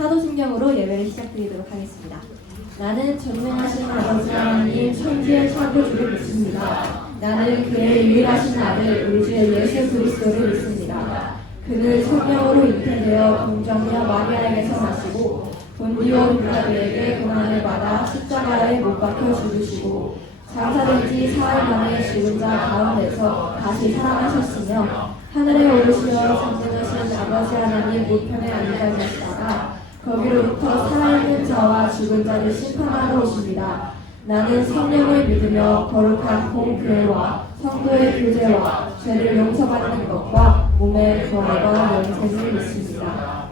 사도신경으로 예배를 시작드리도록 하겠습니다. 나는 전능하신 아버지 하나님 천지의 창조주를 믿습니다. 나는 그의 유일하신 아들 우리 주 예수 그리스도를 믿습니다. 그는 성령으로 잉태되어 동정녀 마리아에게서 나시고 본디오 빌라도에게 고난을 받아 십자가에 못 박혀 죽으시고 장사된 지 사흘 만에 죽은 자 가운데서 다시 살아나셨으며 하늘에 오르시어 전능하신 아버지 하나님 우편에 앉아 계시다가 거기로부터 살아있는 자와 죽은 자를 심판하러 오십니다. 나는 성령을 믿으며 거룩한 공교회와 성도의 교제와 죄를 용서받는 것과 몸의 구원과 영생을 믿습니다.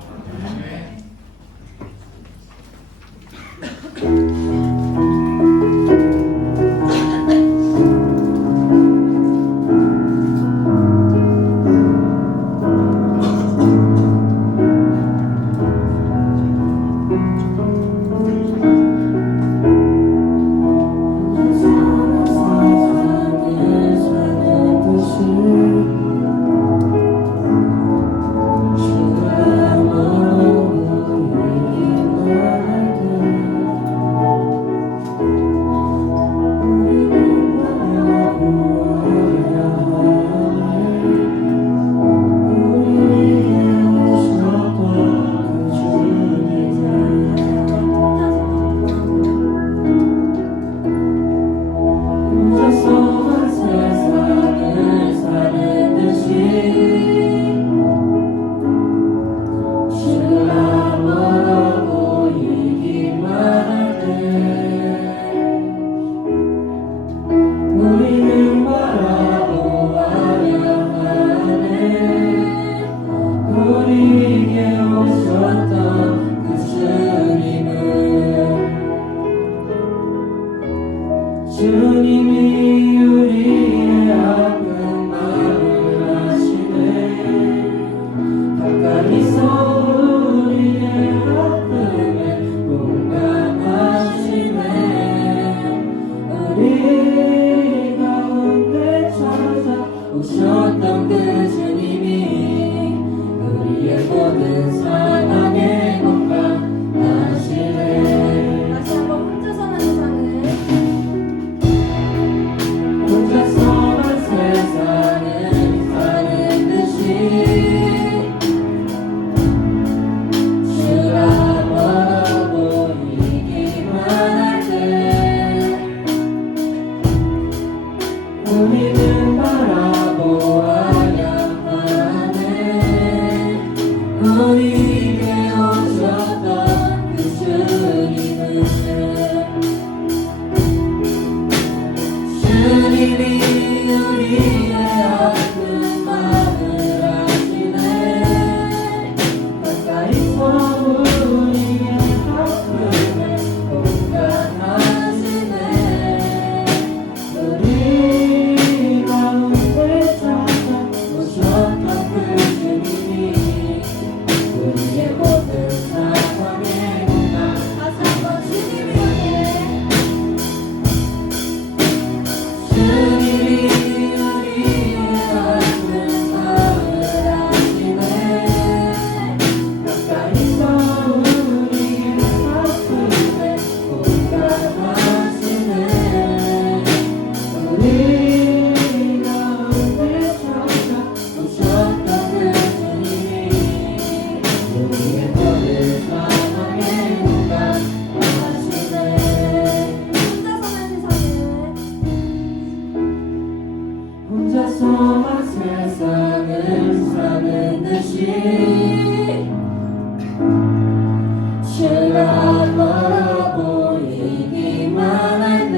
주님이 우리의 아픈 마음을 아시네. 가까이서 우리의 아픔에 공감하시네. 우리 가운데 찾아오셨던 그 주님이 우리의 모든 상황에 공감하시네. 다시 한번 혼자서만 세상을 혼자서만 세상을 사는 듯이 주라 멀어 보이기만 할 때 우리는 바라보아야 하네. 우리에게 오셨던 그 주님은 주님이 우리의 아픈 마음을 아시네. 가까이서 우리의 아픔에 공감하시네. 우리 가운데 찾아오셨던 그 주님이 우리의 모든 상황에 공감. 다시 한번 주님을 향해 주님이 우리의 아픈 마음을 아시네. 가까이서 우리의 아픔에 공감하시네. 우리 가운데 찾아오셨던 그 주님이 우리의 모든 상황에 공감하시네. 혼자서만 세상을 혼자서만 세상을 사는 듯이 주가 멀어 보이기만 할 때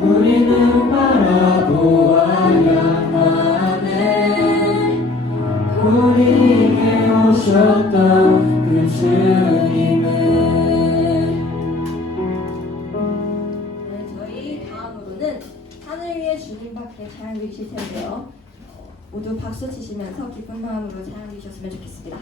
우리는 바라보아야 하네. 우리에게 오셨던 그 주님은 네, 저희 다음으로는 하늘 위에 주님밖에 찬양 드리실 텐데요. 모두 박수 치시면서 기쁜 마음으로 찬양 드리셨으면 좋겠습니다.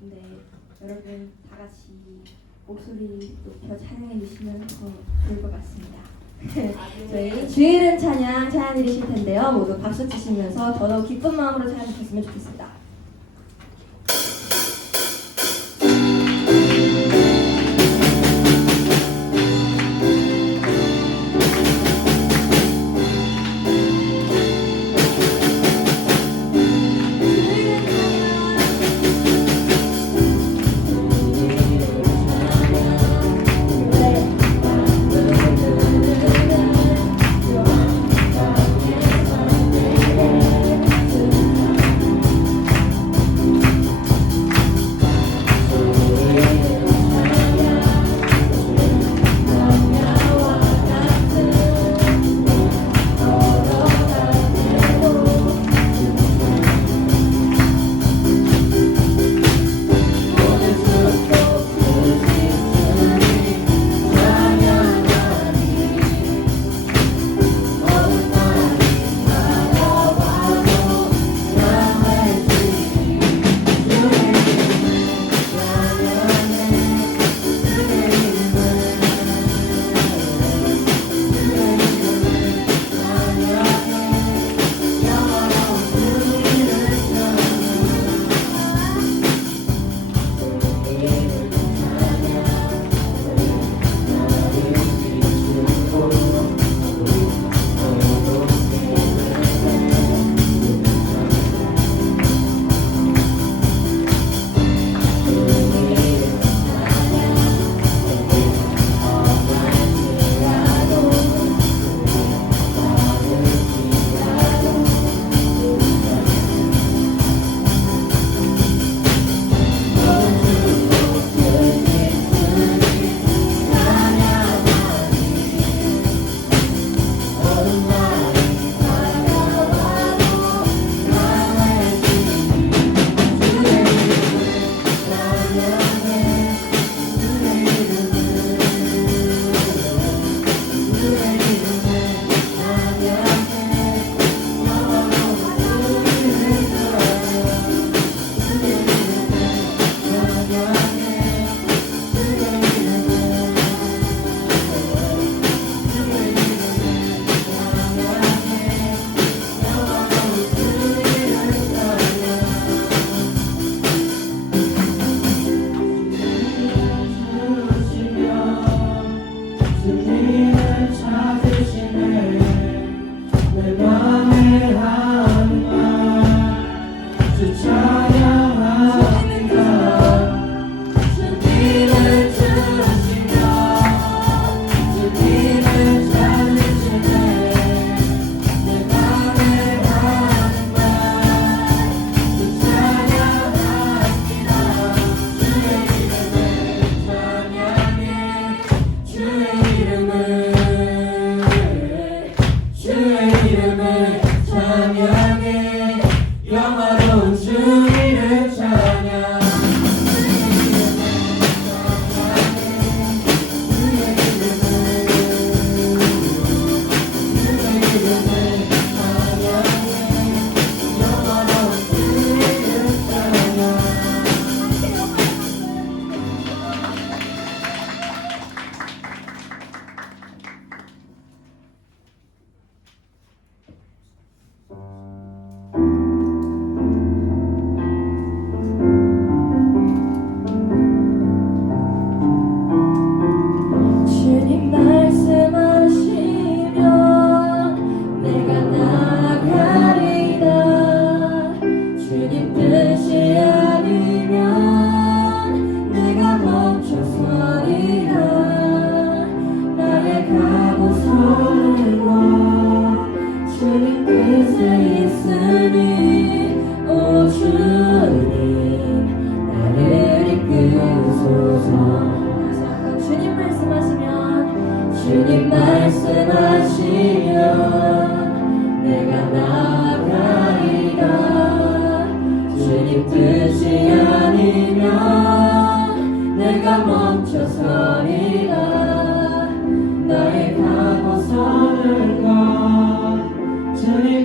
네, 여러분 다 같이 목소리 높여 찬양해 주시면 더 좋을 것 같습니다. 저희 주일은 찬양 드리실 텐데요. 모두 박수 치시면서 더더욱 기쁜 마음으로 찬양 주셨으면 좋겠습니다.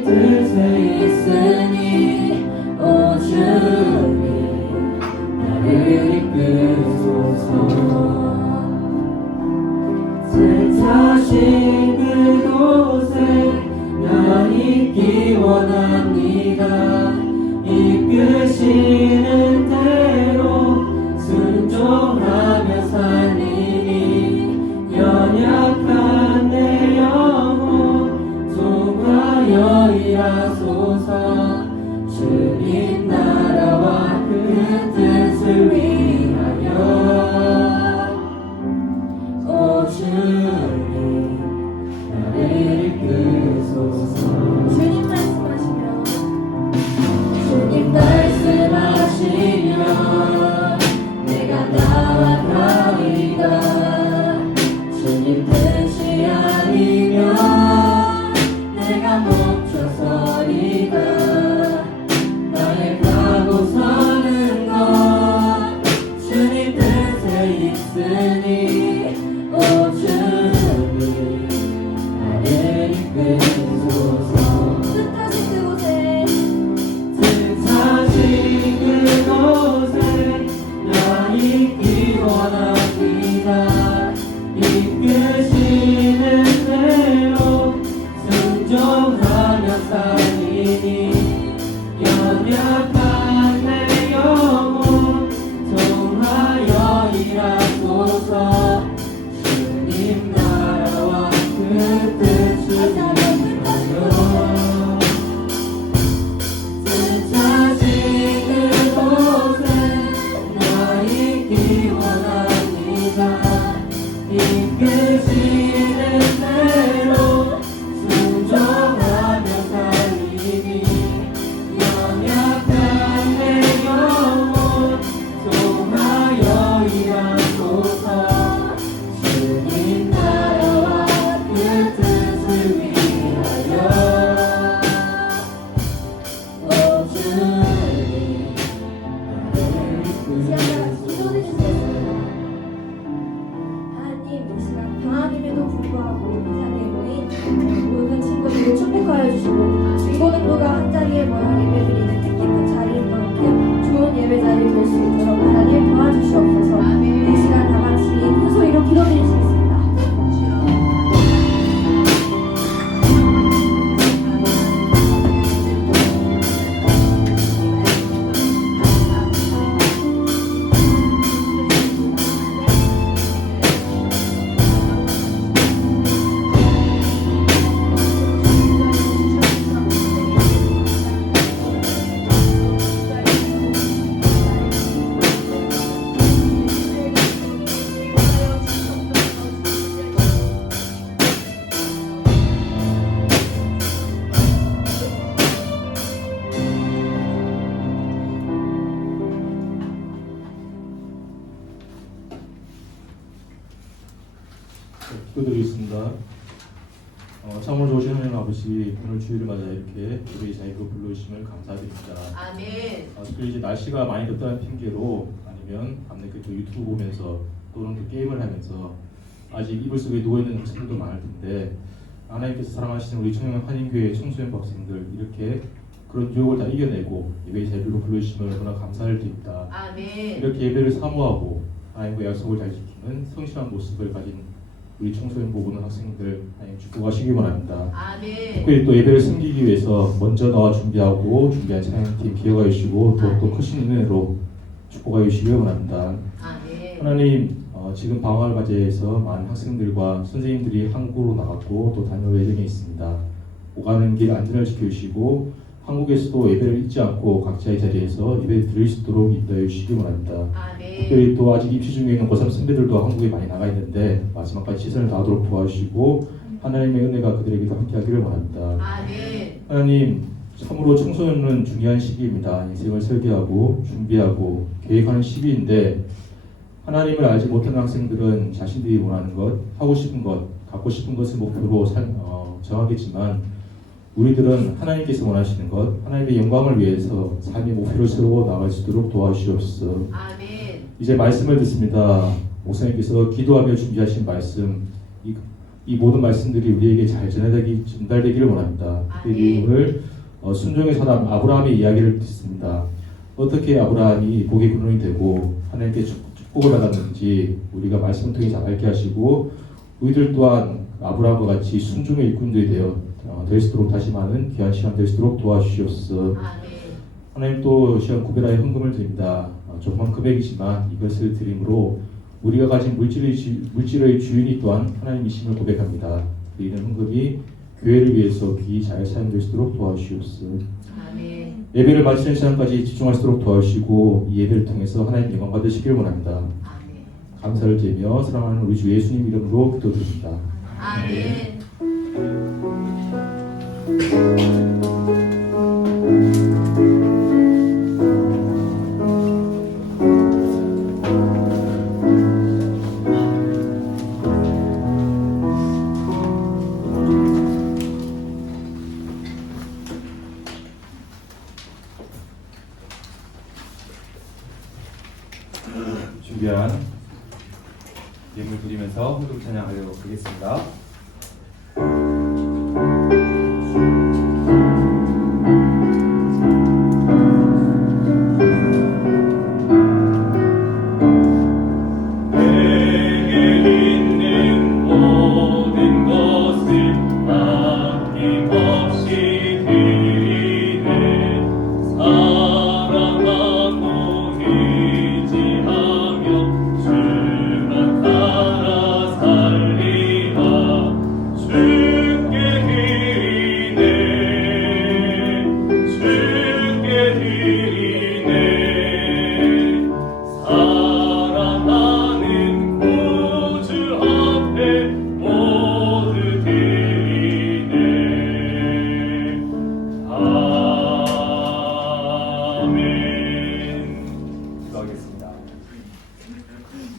뜻에 있으니 오 주님 나를 주님 오 주님 나를 이끄소서 뜻하신 그곳에 뜻하신 그곳에 나 있기 원합니다 이끄시는 대로 순종하며 살리니 연약한 내 영혼 통하여 일하소서 주님 나라와 그 뜻을 위하여 뜻하신 그곳에 나 있기 원합니다 이끄시는 대로 순종하며 살리니 연약한 내 영혼 통하여 일하소서 주님 나라와 그 뜻을 위하여 오 주님 나를 기도드리겠습니다. 하나님, 이 시간 방학임에도 불구하고 이 자리에 모인 모든 친구들을 축복하여 주시고 중고등부가 한 자리에 모여 예배드리는 뜻깊은 자리인 만큼 좋은 예배 자리 될 수 있도록 하나님 도와주시옵소서. 이 시간 다 같이 큰 소리로 기도드리시겠습니다. 기도드리겠습니다. 참으로 좋으신 하나님 아버지, 오늘 주일을 맞아 이렇게 우리 자유로 불러주심을 감사드립니다. 아멘. 특히 이제 날씨가 많이 덥다는 핑계로 아니면 밤늦게 또 유튜브 보면서 또는 또 게임을 하면서 아직 이불 속에 누워있는 학생들도 많을 텐데 하나님께서 사랑하시는 우리 청년 한인교회 청소년 학생들 이렇게 그런 유혹을 다 이겨내고 예배의 자유로 불러주심을 너무나 감사를 드립니다. 아멘. 이렇게 예배를 사모하고 하나님과 약속을 잘 지키는 성실한 모습을 가진 우리 청소년 보고는 학생들 하나님 축복하시기 바랍니다. 아멘. 특별히 또 예배를 섬기기 위해서 먼저 나와 준비하고 준비한 찬양팀 기억하여 주시고 또 크신 은혜로 축복하여 주시기 바랍니다. 아멘. 하나님 지금 방학을 맞이해서 많은 학생들과 선생님들이 한국으로 나갔고 또 다녀올 예정에 있습니다. 오가는 길 안전을 지켜주시고 한국에서도 예배를 잊지 않고 각자의 자리에서 예배를 드릴 수 있도록 인도해 주시기 바랍니다. 아멘. 특별히 또 아직 입시 중에 있는 고3 선배들도 한국에 많이 나가 있는데 마지막까지 최선을 다하도록 도와주시고 하나님의 은혜가 그들에게도 함께하기를 바랍니다. 아멘. 하나님 참으로 청소년은 중요한 시기입니다. 인생을 설계하고 준비하고 계획하는 시기인데 하나님을 알지 못하는 학생들은 자신들이 원하는 것, 하고 싶은 것, 갖고 싶은 것을 목표로 정하겠지만 우리들은 하나님께서 원하시는 것, 하나님의 영광을 위해서 삶의 목표를 세워 나갈 수 있도록 도와주시옵소서. 아멘. 이제 말씀을 듣습니다. 목사님께서 기도하며 준비하신 말씀, 이 모든 말씀들이 우리에게 잘 전달되기를 원합니다. 특별히 오늘 순종의 사람 아브라함의 이야기를 듣습니다. 어떻게 아브라함이 복의 근원이 되고 하나님께 축복을 받았는지 우리가 말씀을 통해 잘 알게 하시고 우리들 또한 아브라함과 같이 순종의 일꾼들이 될 수 있도록 다시 많은 귀한 시간 될 수 있도록 도와주시옵소서. 아멘. 하나님 또 시간 구별하여 헌금을 드립니다. 조그만 금액이지만 이것을 드림으로 우리가 가진 물질의 주인이 또한 하나님이심을 고백합니다. 드리는 헌금이 교회를 위해서 귀히 잘 사용될 수 있도록 도와주시옵소서. 아멘. 예배를 마치는 시간까지 집중할 수 있도록 도와주시고 이 예배를 통해서 하나님 영광 받으시길 원합니다. 아멘. 감사를 드리며 사랑하는 우리 주 예수님 이름으로 기도드립니다. 아멘. 준비한 예물 드리면서 헌금 찬양하도록 하겠습니다.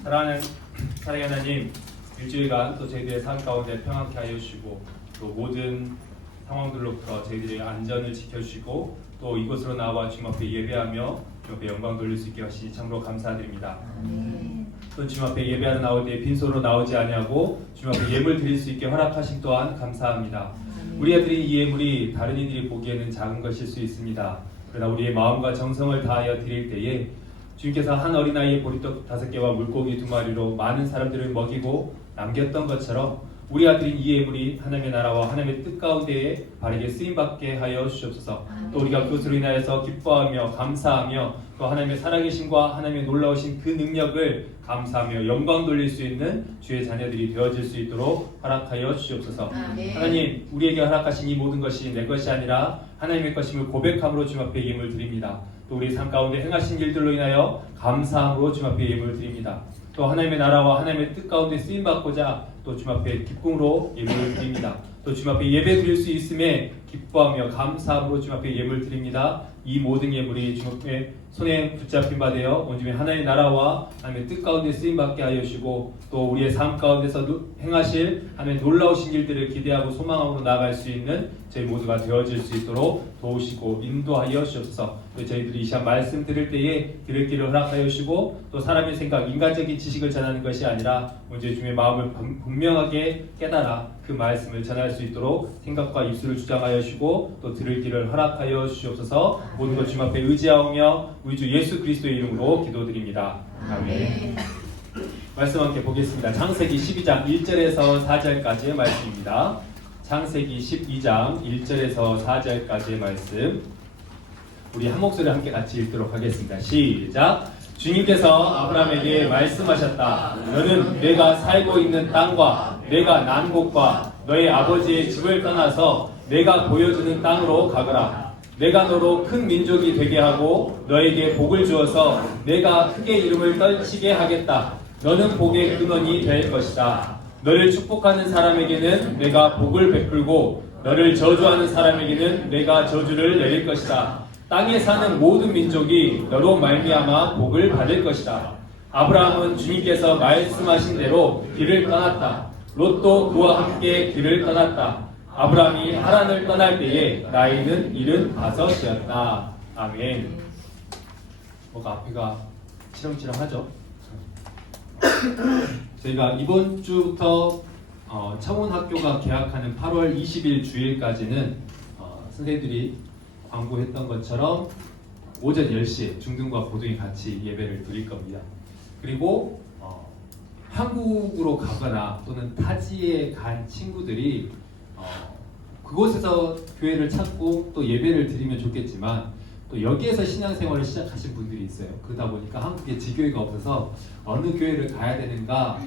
사랑하는 하나님, 일주일간 또 저희들의 삶 가운데 평안케 하여 주시고 또 모든 상황들로부터 저희들의 안전을 지켜주시고 또 이곳으로 나와 주님 앞에 예배하며 주님 앞에 영광 돌릴 수 있게 하시니 참으로 감사드립니다. 또 주님 앞에 예배하러 나올 때 빈손으로 나오지 아니하고 주님 앞에 예물 드릴 수 있게 허락하신 또한 감사합니다. 우리가 드린 이 예물이 다른 이들이 보기에는 작은 것일 수 있습니다. 그러나 우리의 마음과 정성을 다하여 드릴 때에 주님께서 한 어린아이의 보리떡 5개와 물고기 2마리로 많은 사람들을 먹이고 남겼던 것처럼 우리가 드린 이 예물이 하나님의 나라와 하나님의 뜻 가운데에 바르게 쓰임받게 하여 주시옵소서. 또 우리가 그것으로 인하여서 기뻐하며 감사하며 또 하나님의 살아계심과 하나님의 놀라우신 그 능력을 감사하며 영광 돌릴 수 있는 주의 자녀들이 되어질 수 있도록 허락하여 주시옵소서. 하나님, 우리에게 허락하신 이 모든 것이 내 것이 아니라 하나님의 것임을 고백함으로 주님 앞에 예물 드립니다. 또 우리 삶 가운데 행하신 일들로 인하여 감사함으로 주님 앞에 예물 드립니다. 또 하나님의 나라와 하나님의 뜻 가운데 쓰임받고자 또 주님 앞에 기쁨으로 예물을 드립니다. 또 주님 앞에 예배 드릴 수 있음에 기뻐하며 감사함으로 주님 앞에 예물 드립니다. 이 모든 예물이 주님 앞에 손에 붙잡힌 바 되어 온전히 하나님의 나라와 하나님의 뜻 가운데 쓰임받게 하여 주시고 또 우리의 삶 가운데서 행하실 하나님의 놀라우신 일들을 기대하고 소망함으로 나아갈 수 있는 저희 모두가 되어질 수 있도록 도우시고 인도하여 주옵소서. 또 저희들이 이 시간 말씀 들을 때에 들을 길을 허락하여 주시고 또 사람의 생각, 인간적인 지식을 전하는 것이 아니라 온전히 주님의 마음을 분명하게 깨달아 그 말씀을 전할 수 있도록 생각과 입술을 주장하여 주시고 또 들을 길을 허락하여 주시옵소서. 모든 것 주님 앞에 의지하오며 우리 주 예수 그리스도의 이름으로 기도드립니다. 아멘. 말씀 함께 보겠습니다. 창세기 12장 1절에서 4절까지의 말씀입니다. 창세기 12장 1절에서 4절까지의 말씀 우리 한 목소리 함께 같이 읽도록 하겠습니다. 시작. 주님께서 아브라함에게 말씀하셨다. 너는 내가 살고 있는 땅과 내가 난 곳과 너의 아버지의 집을 떠나서 내가 보여주는 땅으로 가거라. 내가 너로 큰 민족이 되게 하고 너에게 복을 주어서 내가 크게 이름을 떨치게 하겠다. 너는 복의 근원이 될 것이다. 너를 축복하는 사람에게는 내가 복을 베풀고 너를 저주하는 사람에게는 내가 저주를 내릴 것이다. 땅에 사는 모든 민족이 너로 말미암아 복을 받을 것이다. 아브라함은 주님께서 말씀하신 대로 길을 떠났다. 롯도 그와 함께 길을 떠났다. 아브라함이 하란을 떠날 때에 나이는 75이었다. 아멘. 뭐가 앞에가 치렁치렁하죠? 저희가 이번 주부터 청운학교가 개학하는 8월 20일 주일까지는 선생님들이 광고했던 것처럼 오전 10시에 중등과 고등이 같이 예배를 드릴 겁니다. 그리고 한국으로 가거나 또는 타지에 간 친구들이 그곳에서 교회를 찾고 또 예배를 드리면 좋겠지만 또 여기에서 신앙생활을 시작하신 분들이 있어요. 그러다 보니까 한국에 지교회가 없어서 어느 교회를 가야 되는가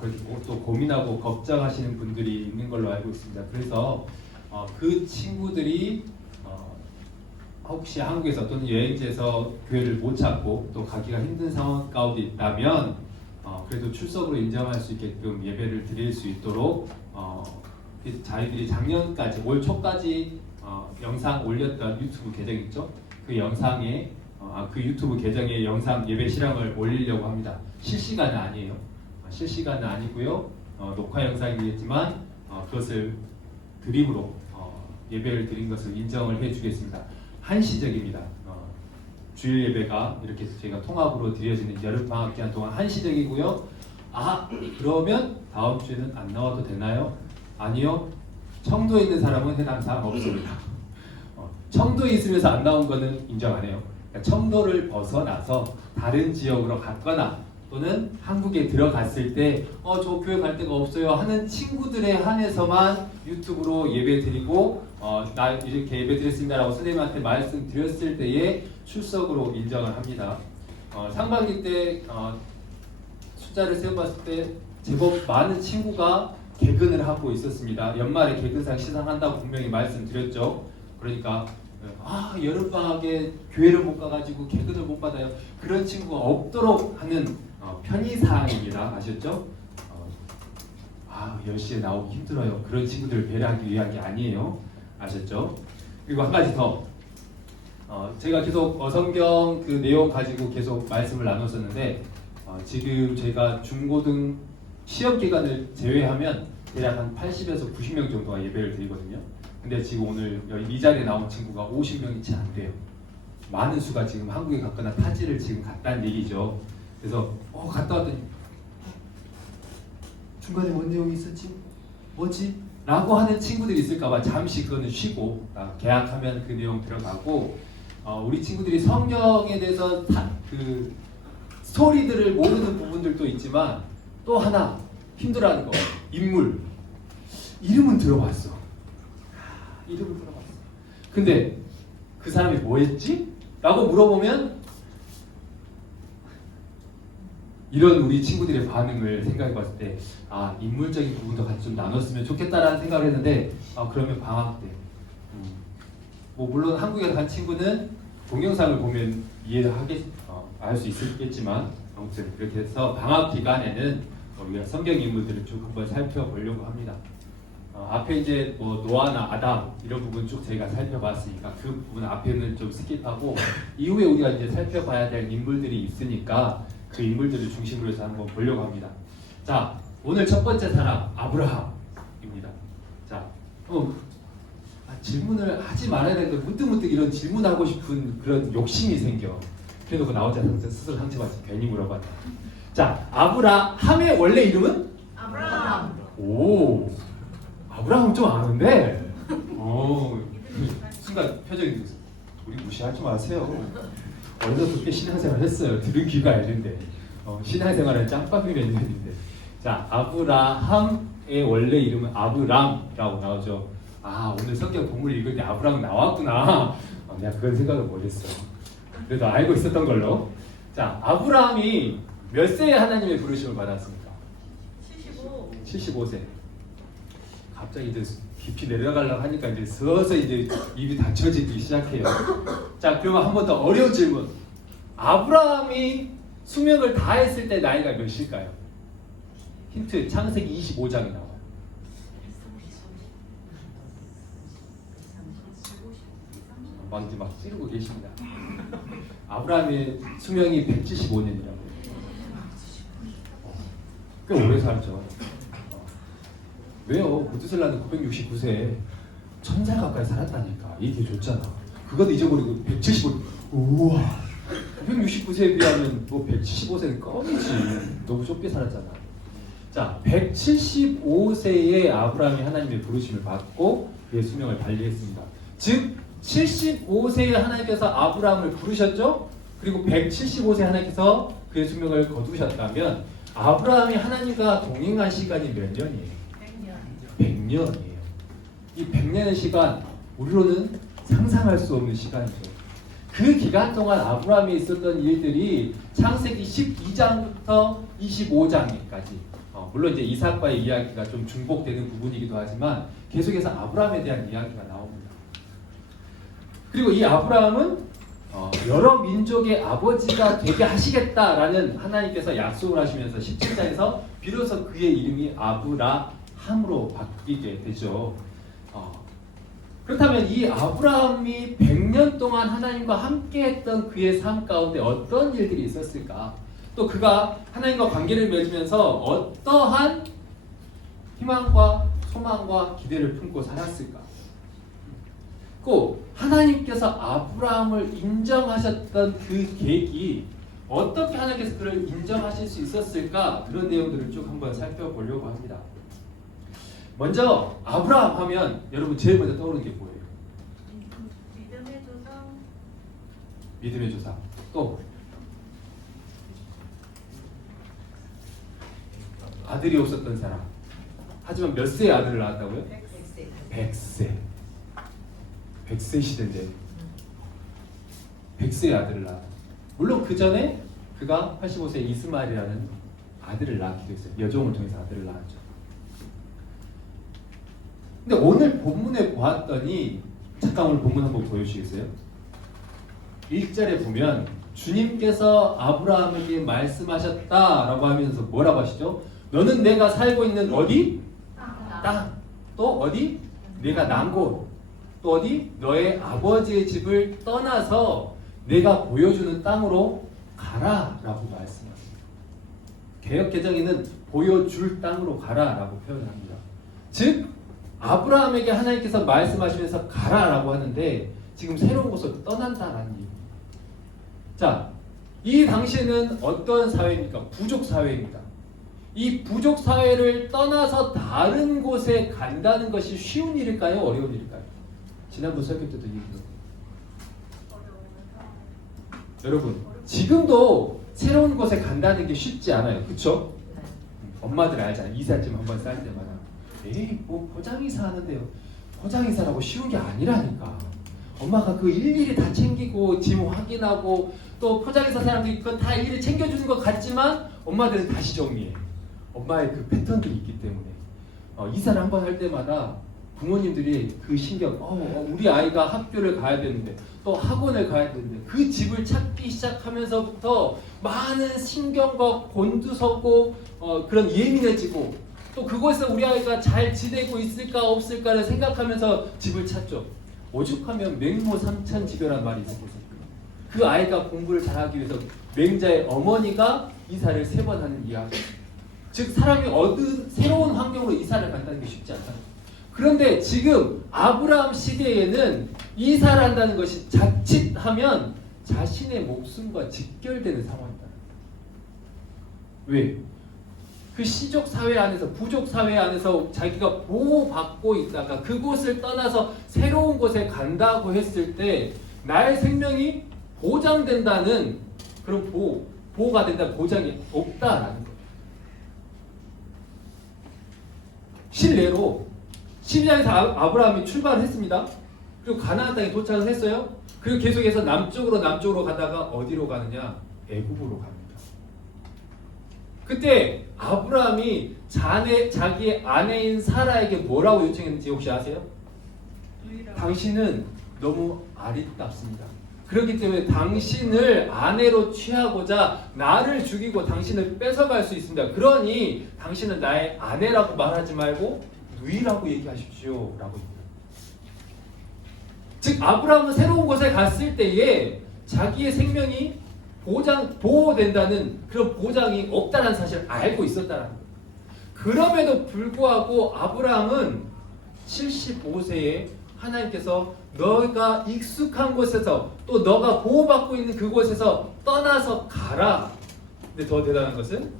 그렇게 또 고민하고 걱정하시는 분들이 있는 걸로 알고 있습니다. 그래서 그 친구들이 혹시 한국에서 또는 여행지에서 교회를 못 찾고 또 가기가 힘든 상황 가운데 있다면 그래도 출석으로 인정할 수 있게끔 예배를 드릴 수 있도록 자기들이 작년까지 올 초까지 영상 올렸던 유튜브 계정 있죠? 그 영상에 그 유튜브 계정에 영상 예배 실황을 올리려고 합니다. 실시간은 아니에요. 실시간은 아니고요. 녹화 영상이겠지만 그것을 드림으로 예배를 드린 것을 인정을 해주겠습니다. 한시적입니다. 주일 예배가 이렇게 저희가 통합으로 드려지는 여름 방학 기간 동안 한시적이고요. 아, 그러면 다음 주에는 안 나와도 되나요? 아니요. 청도에 있는 사람은 해당 사항 없습니다. 청도에 있으면서 안 나온 거는 인정 안 해요. 그러니까 청도를 벗어나서 다른 지역으로 갔거나 또는 한국에 들어갔을 때 저 교회 갈 데가 없어요 하는 친구들에 한해서만 유튜브로 예배 드리고 나 이렇게 예배 드렸습니다라고 선생님한테 말씀드렸을 때에 출석으로 인정을 합니다. 상반기 때 숫자를 세어봤을 때 제법 많은 친구가 개근을 하고 있었습니다. 연말에 개근상 시상한다고 분명히 말씀드렸죠. 그러니까 여름방학에 교회를 못 가가지고 개근을 못 받아요. 그런 친구가 없도록 하는 편의사항입니다. 아셨죠? 10시에 나오기 힘들어요. 그런 친구들을 배려하기 위한 게 아니에요. 아셨죠? 그리고 한 가지 더. 제가 계속 성경 그 내용 가지고 계속 말씀을 나눴었는데 지금 제가 중고등 시험 기간을 제외하면 대략 한 80에서 90명 정도가 예배를 드리거든요. 근데 지금 오늘 이 자리에 나온 친구가 50명이 채 안 돼요. 많은 수가 지금 한국에 갔거나 타지를 지금 갔다는 얘기죠. 그래서 갔다 왔더니 중간에 뭔 내용이 있었지? 뭐지? 라고 하는 친구들이 있을까봐 잠시 그거는 쉬고 계약하면 그 내용 들어가고 우리 친구들이 성경에 대해서 그 스토리들을 모르는 부분들도 있지만 또 하나 힘들어하는 거 인물 이름은 들어봤어. 이름을 들어봤어. 근데 그 사람이 뭐 했지? 라고 물어보면 이런 우리 친구들의 반응을 생각해 봤을 때 인물적인 부분도 같이 좀 나눴으면 좋겠다라는 생각을 했는데 그러면 방학 때 뭐 물론 한국에 간 친구는 동영상을 보면 이해를 할 수 있겠지만 아무튼 그렇게 해서 방학 기간에는 우리가 성경 인물들을 쭉 한번 살펴보려고 합니다. 앞에 이제 뭐 노아나 아담 이런 부분 쭉 저희가 살펴봤으니까 그 부분 앞에는 좀 스킵하고 이후에 우리가 이제 살펴봐야 될 인물들이 있으니까 그 인물들을 중심으로 해서 한번 보려고 합니다. 자, 오늘 첫 번째 사람 아브라함입니다. 자, 질문을 하지 말아야 되는데 문득문득 이런 질문하고 싶은 그런 욕심이 생겨. 그래놓고 나 혼자 스스로 상처받지 괜히 물어봤다. 자, 아브라함의 원래 이름은? 아브라함. 오, 아브라함 좀 아는데. 순간 표정이 우리 무시하지 마세요. 어디서 그렇게 신앙생활 했어요. 들은 귀가 얇은데. 신앙생활은 짬밥이라 했는데. 자, 아브라함의 원래 이름은 아브람이라고 나오죠. 오늘 성경 본문을 읽을 때 아브람 나왔구나. 내가 그건 생각을 못했어. 그래도 알고 있었던 걸로. 자, 아브라함이 몇 세에 하나님의 부르심을 받았습니까? 75세. 갑자기 이제 깊이 내려가려고 하니까 이제 서서히 이제 입이 닫혀지기 시작해요. 자, 그러면 한 번 더 어려운 질문. 아브라함이 수명을 다했을 때 나이가 몇일까요? 힌트, 창세기 25장이 나와요. 막 찌르고 계십니다. 아브라함의 수명이 175년이라고. 꽤 오래 살죠. 왜요? 무드셀라는 969세 천사 가까이 살았다니까. 이게 좋잖아. 그것도 잊어버리고 175. 우와. 969세에 비하면 뭐 175세는 껌이지. 너무 좁게 살았잖아. 자, 175세에 아브라함이 하나님의 부르심을 받고 그의 수명을 달리했습니다. 즉 75세에 하나님께서 아브라함을 부르셨죠? 그리고 175세 하나님께서 그의 수명을 거두셨다면 아브라함이 하나님과 동행한 시간이 몇 년이에요? 100년이에요. 이 100년의 시간 우리로는 상상할 수 없는 시간이죠. 그 기간 동안 아브라함이 있었던 일들이 창세기 12장부터 25장까지 물론 이제 이삭과의 이야기가 좀 중복되는 부분이기도 하지만 계속해서 아브라함에 대한 이야기가 나옵니다. 그리고 이 아브라함은 여러 민족의 아버지가 되게 하시겠다라는 하나님께서 약속을 하시면서 17장에서 비로소 그의 이름이 아브라함으로 바뀌게 되죠. 그렇다면 이 아브라함이 100년 동안 하나님과 함께했던 그의 삶 가운데 어떤 일들이 있었을까? 또 그가 하나님과 관계를 맺으면서 어떠한 희망과 소망과 기대를 품고 살았을까? 꼭 하나님께서 아브라함을 인정하셨던 그 계기 어떻게 하나님께서 그를 인정하실 수 있었을까? 그런 내용들을 쭉 한번 살펴보려고 합니다. 먼저 아브라함 하면 여러분 제일 먼저 떠오르는 게 뭐예요? 믿음의 조상. 믿음의 조상. 또 아들이 없었던 사람. 하지만 몇 세의 아들을 낳았다고요? 100세. 100세 시대인데 100세의 아들을 낳았다. 물론 그 전에 그가 85세 이스마엘이라는 아들을 낳기도 했어요. 여종을 통해서 아들을 낳았죠. 근데 오늘 본문에 보았더니 잠깐 오늘 본문 한번 보여주시겠어요? 1절에 보면 주님께서 아브라함에게 말씀하셨다라고 하면서 뭐라고 하시죠? 너는 내가 살고 있는 어디? 땅. 또 어디? 내가 난 곳. 또 어디? 너의 아버지의 집을 떠나서 내가 보여주는 땅으로 가라라고 말씀하십니다. 개역 개정에는 보여줄 땅으로 가라라고 표현합니다. 즉 아브라함에게 하나님께서 말씀하시면서 가라라고 하는데 지금 새로운 곳으로 떠난다라는 얘기입니다. 자, 이 당시에는 어떤 사회입니까? 부족 사회입니다. 이 부족 사회를 떠나서 다른 곳에 간다는 것이 쉬운 일일까요? 어려운 일일까요? 지난번 설교 때도 얘기했는데 여러분 지금도 새로운 곳에 간다는 게 쉽지 않아요. 그렇죠? 엄마들 알잖아요. 이삿짐 한번 쌀 때마다 에이 뭐 포장이사 하는데요. 포장이사라고 쉬운 게 아니라니까. 엄마가 그 일일이 다 챙기고 짐 확인하고 또 포장이사 사람들이 그건 다 일일이 챙겨주는 것 같지만 엄마들은 다시 정리해. 엄마의 그 패턴들이 있기 때문에 이사를 한번 할 때마다 부모님들이 그 신경 우리 아이가 학교를 가야 되는데 또 학원을 가야 되는데 그 집을 찾기 시작하면서부터 많은 신경과 곤두서고 그런 예민해지고 또 그곳에서 우리 아이가 잘 지내고 있을까 없을까를 생각하면서 집을 찾죠. 오죽하면 맹모 삼천지교란 말이 있었거든요. 그 아이가 공부를 잘하기 위해서 맹자의 어머니가 이사를 3번 하는 이야기. 즉 사람이 새로운 환경으로 이사를 간다는 게 쉽지 않다. 그런데 지금 아브라함 시대에는 이사를 한다는 것이 자칫하면 자신의 목숨과 직결되는 상황이다. 왜? 그 시족 사회 안에서 부족 사회 안에서 자기가 보호받고 있다가 그곳을 떠나서 새로운 곳에 간다고 했을 때 나의 생명이 보장된다는 그런 보호가 된다는 보장이 없다라는 거예요. 실례로 12장에서 아브라함이 출발을 했습니다. 그리고 가나안 땅에 도착을 했어요. 그리고 계속해서 남쪽으로 가다가 어디로 가느냐? 애굽으로 갑니다. 그때 아브라함이 자기 아내인 사라에게 뭐라고 요청했는지 혹시 아세요? 당신은 너무 아리따습니다. 그렇기 때문에 당신을 아내로 취하고자 나를 죽이고 당신을 뺏어갈 수 있습니다. 그러니 당신은 나의 아내라고 말하지 말고 누이라고 얘기하십시오 라고 합니다. 즉 아브라함은 새로운 곳에 갔을 때에 자기의 생명이 보호된다는 그런 보장이 없다는 사실을 알고 있었다는 거예요. 그럼에도 불구하고 아브라함은 75세에 하나님께서 너가 익숙한 곳에서 또 너가 보호받고 있는 그곳에서 떠나서 가라. 근데 더 대단한 것은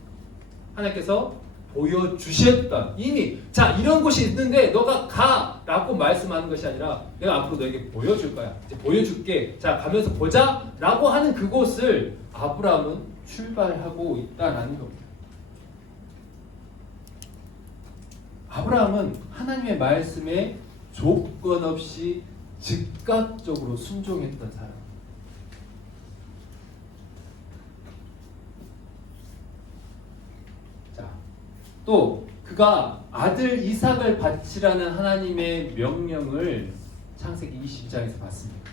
하나님께서 보여주셨던 이미 자 이런 곳이 있는데 너가 가 라고 말씀하는 것이 아니라 내가 앞으로 너에게 보여줄 거야. 이제 보여줄게. 자 가면서 보자 라고 하는 그곳을 아브라함은 출발하고 있다라는 겁니다. 아브라함은 하나님의 말씀에 조건 없이 즉각적으로 순종했던 사람. 자, 또 그가 아들 이삭을 바치라는 하나님의 명령을 창세기 20장에서 받습니다.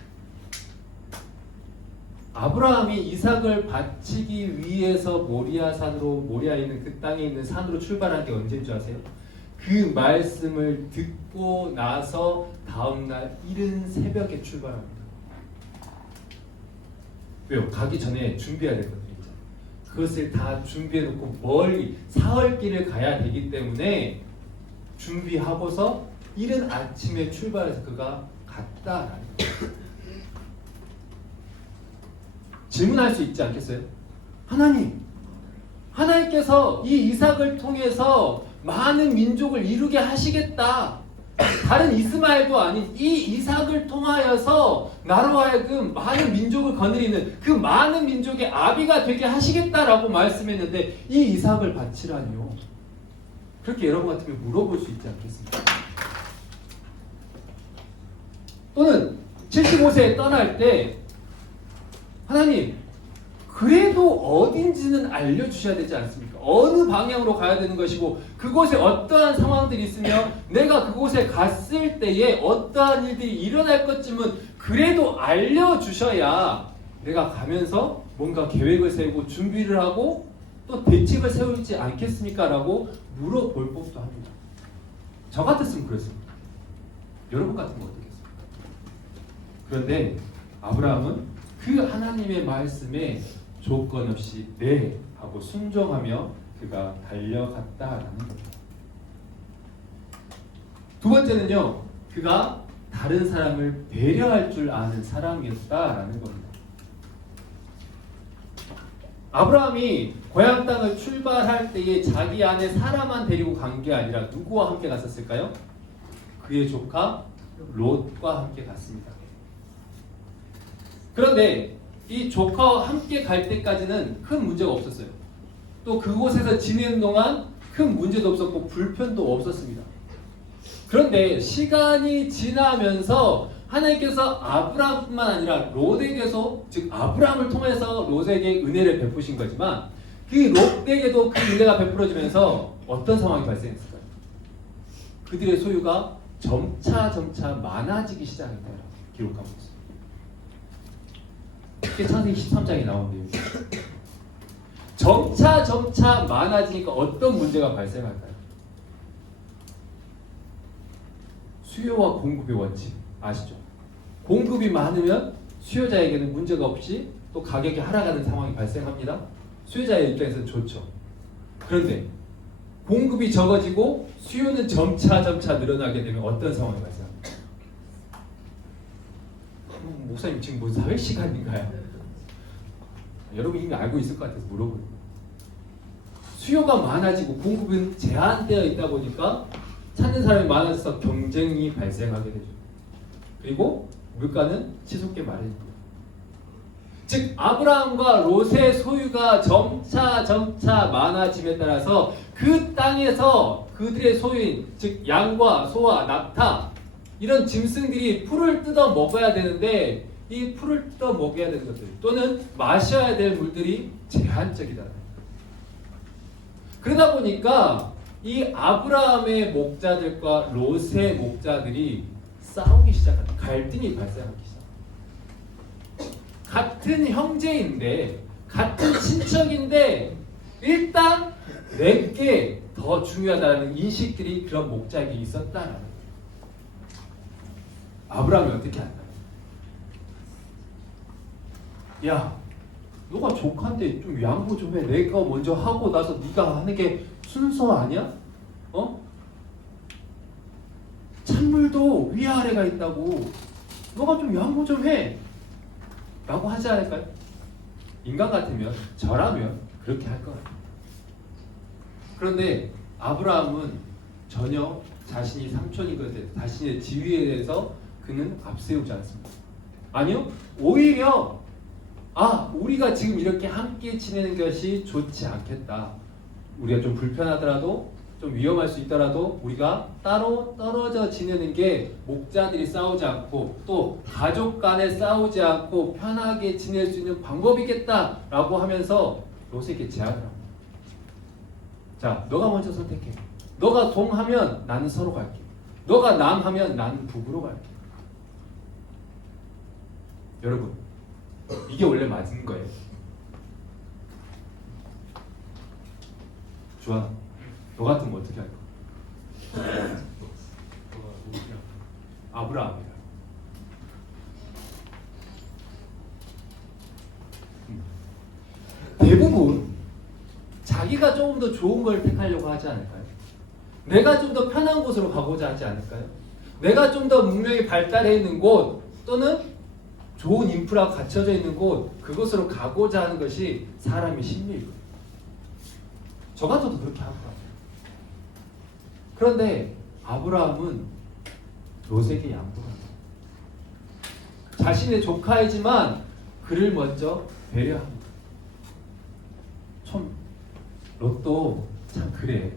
아브라함이 이삭을 바치기 위해서 모리아에 있는 그 땅에 있는 산으로 출발한 게 언제인 줄 아세요? 그 말씀을 듣고 나서 다음날 이른 새벽에 출발합니다. 왜요? 가기 전에 준비해야 될 것들이 있잖아요. 그것을 다 준비해놓고 멀리 사흘길을 가야 되기 때문에 준비하고서 이른 아침에 출발해서 그가 갔다라는 거예요. 질문할 수 있지 않겠어요? 하나님께서 이 이삭을 통해서 많은 민족을 이루게 하시겠다. 다른 이스마엘도 아닌 이 이삭을 통하여서 나로 하여금 많은 민족을 거느리는 그 많은 민족의 아비가 되게 하시겠다라고 말씀했는데 이 이삭을 바치라니요. 그렇게 여러분 같으면 물어볼 수 있지 않겠습니까? 또는 75세에 떠날 때 하나님 그래도 어딘지는 알려주셔야 되지 않습니까? 어느 방향으로 가야 되는 것이고 그곳에 어떠한 상황들이 있으며 내가 그곳에 갔을 때에 어떠한 일들이 일어날 것쯤은 그래도 알려주셔야 내가 가면서 뭔가 계획을 세우고 준비를 하고 또 대책을 세우지 않겠습니까? 라고 물어볼 법도 합니다. 저 같았으면 그랬습니다. 여러분 같으면 어떻겠습니까? 그런데 아브라함은 그 하나님의 말씀에 조건 없이 네 하고 순종하며 그가 달려갔다라는 겁니다. 두 번째는요, 그가 다른 사람을 배려할 줄 아는 사람이었다라는 겁니다. 아브라함이 고향 땅을 출발할 때에 자기 안에 사람만 데리고 간 게 아니라 누구와 함께 갔었을까요? 그의 조카 롯과 함께 갔습니다. 그런데 이 조카와 함께 갈 때까지는 큰 문제가 없었어요. 또 그곳에서 지내는 동안 큰 문제도 없었고 불편도 없었습니다. 그런데 시간이 지나면서 하나님께서 아브라함뿐만 아니라 롯에게서, 즉 아브라함을 통해서 롯에게 은혜를 베푸신 거지만 그 롯에게도 그 은혜가 베풀어지면서 어떤 상황이 발생했을까요? 그들의 소유가 점차 많아지기 시작했다고 기록하고 있습니다. 이게 창세기 13장에 나오는데요. 점차 많아지니까 어떤 문제가 발생할까요? 수요와 공급의 원칙 아시죠? 공급이 많으면 수요자에게는 문제가 없이 또 가격이 하락하는 상황이 발생합니다. 수요자의 입장에서는 좋죠. 그런데 공급이 적어지고 수요는 점차 늘어나게 되면 어떤 상황이 발생합니까? 목사님 지금 뭐 사회 시간인가요? 여러분 이미 알고 있을 것 같아서 물어보는 거예요. 수요가 많아지고 공급은 제한되어 있다 보니까 찾는 사람이 많아져서 경쟁이 발생하게 되죠. 그리고 물가는 치솟게 마련입니다. 즉 아브라함과 롯의 소유가 점차 많아짐에 따라서 그 땅에서 그들의 소유인 즉 양과 소와 낙타 이런 짐승들이 풀을 뜯어 먹어야 되는데 이 풀을 뜯어 먹어야 되는 것들 또는 마셔야 될 물들이 제한적이다. 그러다 보니까 이 아브라함의 목자들과 롯의 목자들이 싸우기 시작합니다. 갈등이 발생하기 시작합니다. 같은 형제인데 같은 친척인데 일단 내게 더 중요하다는 인식들이 그런 목자에게 있었다라는 거예요. 아브라함이 어떻게 할까요? 야, 너가 조카인데 좀 양보 좀 해. 내가 먼저 하고 나서 네가 하는 게 순서 아니야? 찬물도 위아래가 있다고. 너가 좀 양보 좀 해. 라고 하지 않을까요? 인간 같으면, 저라면 그렇게 할 것 같아요. 그런데 아브라함은 전혀 자신이 삼촌이거든 자신의 지위에 대해서 그는 앞세우지 않습니다. 아니요, 오히려 우리가 지금 이렇게 함께 지내는 것이 좋지 않겠다. 우리가 좀 불편하더라도 좀 위험할 수 있더라도 우리가 따로 떨어져 지내는 게 목자들이 싸우지 않고 또 가족 간에 싸우지 않고 편하게 지낼 수 있는 방법이겠다라고 하면서 롯에게 제안을 합니다. 자, 너가 먼저 선택해. 너가 동하면 나는 서로 갈게. 너가 남하면 나는 북으로 갈게. 여러분, 이게 원래 맞은 거예요. 주환아, 너 같으면 어떻게 할 거야? 아브라함이야. 대부분 자기가 조금 더 좋은 걸 택하려고 하지 않을까요? 내가 좀 더 편한 곳으로 가고자 하지 않을까요? 내가 좀 더 문명이 발달해 있는 곳 또는 좋은 인프라가 갖춰져 있는 곳, 그곳으로 가고자 하는 것이 사람의 심리일 거예요. 저 같아도 그렇게 할 거예요. 그런데 아브라함은 롯에게 양보합니다. 자신의 조카이지만 그를 먼저 배려합니다. 참 롯도 참 그래.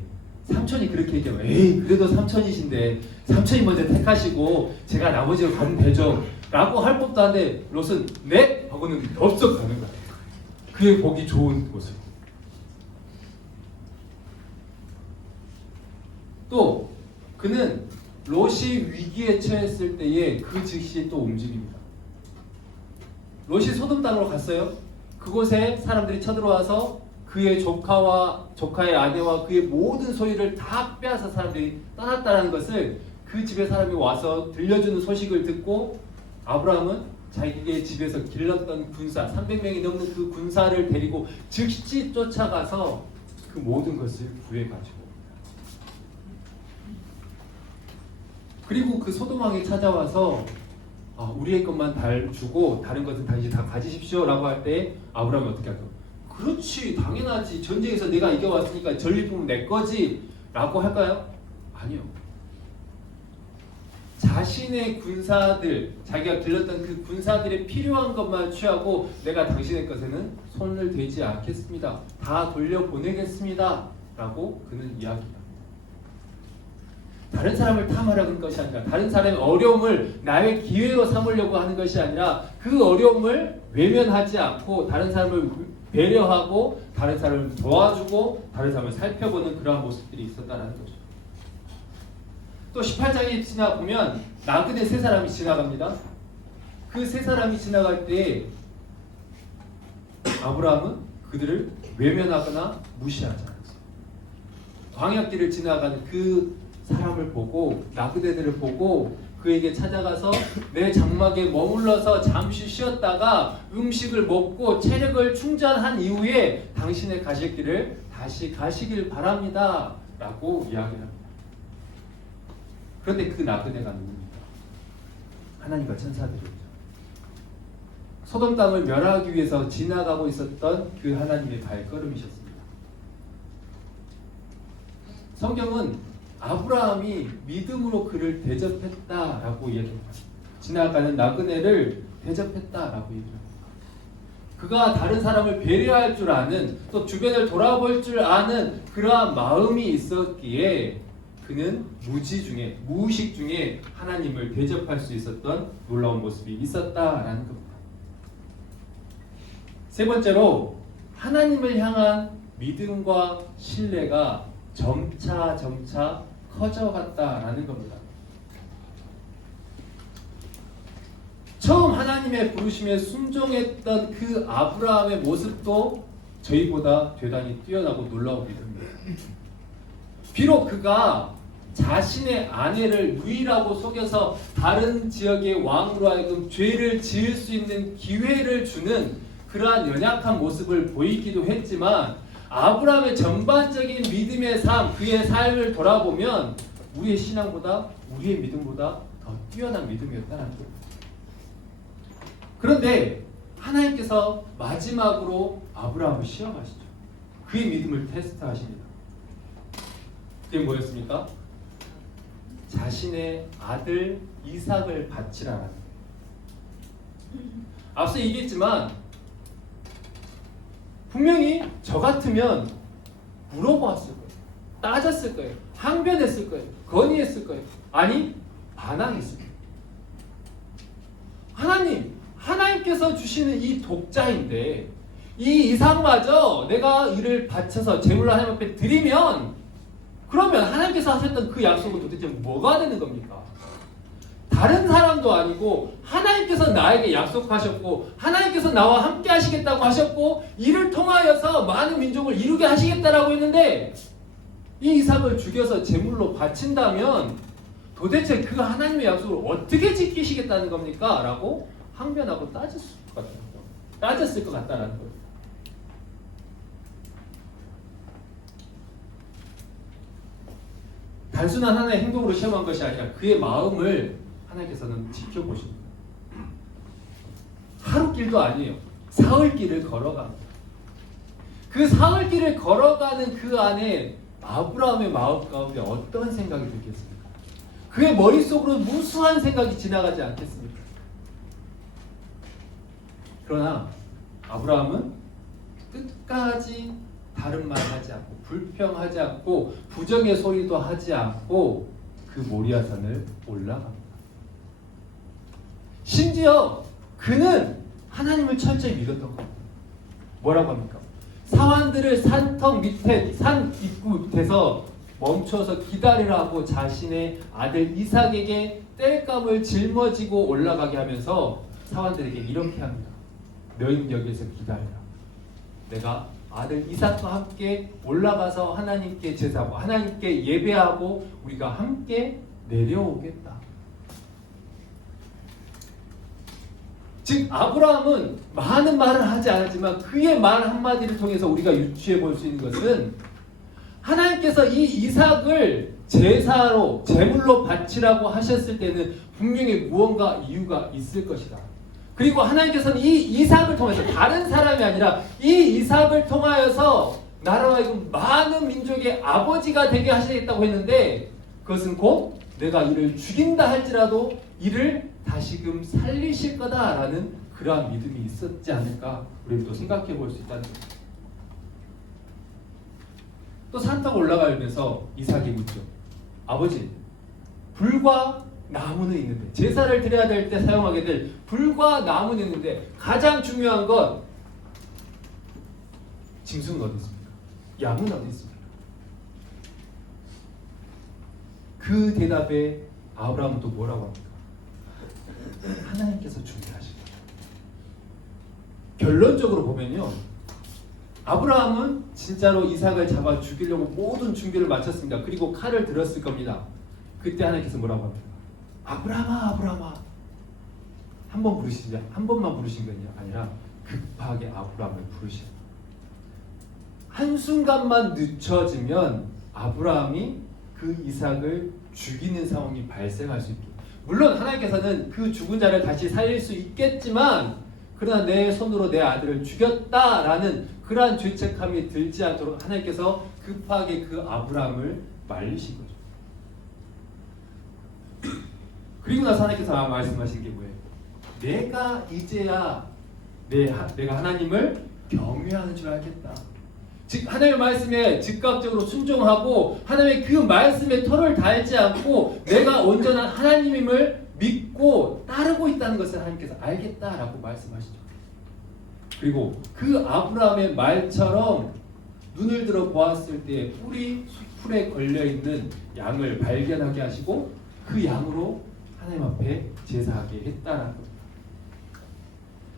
삼촌이 그렇게 얘기하면 에이 그래도 삼촌이신데 삼촌이 먼저 택하시고 제가 나머지를 가면 되죠 라고 할 법도 한데 롯은 네? 하고는 덥석 가는 거야. 그의 보기 좋은 곳을. 또 그는 롯이 위기에 처했을 때에 그 즉시 또 움직입니다. 롯이 소돔 땅으로 갔어요. 그곳에 사람들이 쳐들어와서 그의 조카의 아내와 그의 모든 소유를 다 빼앗아 사람들이 떠났다는 것을 그 집에 사람이 와서 들려주는 소식을 듣고 아브라함은 자기의 집에서 길렀던 군사 300명이 넘는 그 군사를 데리고 즉시 쫓아가서 그 모든 것을 구해가지고 그리고 그 소돔왕이 찾아와서 우리의 것만 주고 다른 것은 당신이 다 가지십시오 라고 할 때 아브라함이 어떻게 할까요? 그렇지 당연하지 전쟁에서 내가 이겨왔으니까 전리품은 내 거지 라고 할까요? 아니요. 자신의 군사들 자기가 길렀던 그 군사들의 필요한 것만 취하고 내가 당신의 것에는 손을 대지 않겠습니다. 다 돌려보내겠습니다 라고 그는 이야기합니다. 다른 사람을 탐하려는 것이 아니라 다른 사람의 어려움을 나의 기회로 삼으려고 하는 것이 아니라 그 어려움을 외면하지 않고 다른 사람을 배려하고 다른 사람을 도와주고 다른 사람을 살펴보는 그러한 모습들이 있었다는 거죠. 또 18장에 지나보면 나그네 세 사람이 지나갑니다. 그 세 사람이 지나갈 때 아브라함은 그들을 외면하거나 무시하지 않았어요. 광야길을 지나가는 그 사람을 보고 나그네들을 보고 그에게 찾아가서 내 장막에 머물러서 잠시 쉬었다가 음식을 먹고 체력을 충전한 이후에 당신의 가실 길을 다시 가시길 바랍니다 라고 이야기를 합니다. 그런데 그 나그네가 누굽니까? 하나님과 천사들이죠. 소돔 땅을 멸하기 위해서 지나가고 있었던 그 하나님의 발걸음이셨습니다. 성경은 아브라함이 믿음으로 그를 대접했다라고 이야기합니다. 지나가는 나그네를 대접했다라고 얘기합니다. 그가 다른 사람을 배려할 줄 아는 또 주변을 돌아볼 줄 아는 그러한 마음이 있었기에 그는 무의식 중에 하나님을 대접할 수 있었던 놀라운 모습이 있었다라는 겁니다. 세 번째로 하나님을 향한 믿음과 신뢰가 점차 커져갔다라는 겁니다. 처음 하나님의 부르심에 순종했던 그 아브라함의 모습도 저희보다 대단히 뛰어나고 놀라운 믿음입니다. 비록 그가 자신의 아내를 누이라고 속여서 다른 지역의 왕으로 하여금 죄를 지을 수 있는 기회를 주는 그러한 연약한 모습을 보이기도 했지만 아브라함의 전반적인 믿음의 삶, 그의 삶을 돌아보면 우리의 신앙보다 우리의 믿음보다 더 뛰어난 믿음이었다는 거예요. 그런데 하나님께서 마지막으로 아브라함을 시험하시죠. 그의 믿음을 테스트하십니다. 그게 뭐였습니까? 자신의 아들 이삭을 바치라는 거예요. 앞서 얘기했지만 분명히 저 같으면 물어보았을 거예요. 따졌을 거예요. 항변했을 거예요. 건의했을 거예요. 아니, 반항했을 거예요. 하나님께서 주시는 이 독자인데 이 이삭마저 내가 이를 바쳐서 제물로 하나님 앞에 드리면 그러면 하나님께서 하셨던 그 약속은 도대체 뭐가 되는 겁니까? 다른 사람도 아니고 하나님께서 나에게 약속하셨고 하나님께서 나와 함께 하시겠다고 하셨고 이를 통하여서 많은 민족을 이루게 하시겠다라고 했는데 이 이삭을 죽여서 제물로 바친다면 도대체 그 하나님의 약속을 어떻게 지키시겠다는 겁니까? 라고 항변하고 따졌을 것 같다는 거예요. 단순한 하나의 행동으로 시험한 것이 아니라 그의 마음을 하나님께서는 지켜보십니다. 길도 아니에요. 사흘길을 걸어갑니다. 그 사흘길을 걸어가는 그 안에 아브라함의 마음 가운데 어떤 생각이 들겠습니까? 그의 머릿속으로 무수한 생각이 지나가지 않겠습니까? 그러나 아브라함은 끝까지 다른 말 하지 않고 불평하지 않고 부정의 소리도 하지 않고 그 모리아산을 올라갑니다. 심지어 그는 하나님을 철저히 믿었던 겁니다. 뭐라고 합니까? 사환들을 산턱 밑에, 산 입구 밑에서 멈춰서 기다리라 하고 자신의 아들 이삭에게 땔감을 짊어지고 올라가게 하면서 사환들에게 이렇게 합니다. 너희는 여기에서 기다리라. 내가 아들 이삭과 함께 올라가서 하나님께 제사하고 하나님께 예배하고 우리가 함께 내려오겠다. 즉 아브라함은 많은 말을 하지 않았지만 그의 말 한마디를 통해서 우리가 유추해 볼 수 있는 것은 하나님께서 이 이삭을 제사로 제물로 바치라고 하셨을 때는 분명히 무언가 이유가 있을 것이다. 그리고 하나님께서는 이 이삭을 통해서 다른 사람이 아니라 이 이삭을 통하여서 나라와 하여금 많은 민족의 아버지가 되게 하시겠다고 했는데 그것은 곧 내가 이를 죽인다 할지라도 이를 다시금 살리실 거다라는 그러한 믿음이 있었지 않을까 우리는 또 생각해 볼 수 있다는 겁니다. 또 산턱 올라가면서 이삭이 묻죠. 아버지, 불과 나무는 있는데 제사를 드려야 될 때 사용하게 될 불과 나무는 있는데 가장 중요한 건 짐승은 어디 있습니까? 양은 어디 있습니까? 그 대답에 아브라함은 또 뭐라고 합니까? 하나님께서 준비하실 거예요. 결론적으로 보면요, 아브라함은 진짜로 이삭을 잡아 죽이려고 모든 준비를 마쳤습니다. 그리고 칼을 들었을 겁니다. 그때 하나님께서 뭐라고 합니까? 아브라함아, 아브라함아. 한 번 부르시지, 한 번만 부르신 게 아니라 급하게 아브라함을 부르시는 거예요. 한순간만 늦춰지면 아브라함이 그 이삭을 죽이는 상황이 발생할 수 있게. 물론 하나님께서는 그 죽은 자를 다시 살릴 수 있겠지만 그러나 내 손으로 내 아들을 죽였다라는 그러한 죄책감이 들지 않도록 하나님께서 급하게 그 아브라함을 말리신 거죠. 그리고 나서 하나님께서 말씀하신 게 뭐예요? 내가 이제야 내가 하나님을 경외하는 줄 알겠다. 즉 하나님의 말씀에 즉각적으로 순종하고 하나님의 그 말씀에 털을 달지 않고 내가 온전한 하나님임을 믿고 따르고 있다는 것을 하나님께서 알겠다라고 말씀하시죠. 그리고 그 아브라함의 말처럼 눈을 들어 보았을 때 뿔이 수풀에 걸려있는 양을 발견하게 하시고 그 양으로 하나님 앞에 제사하게 했다는 겁니다.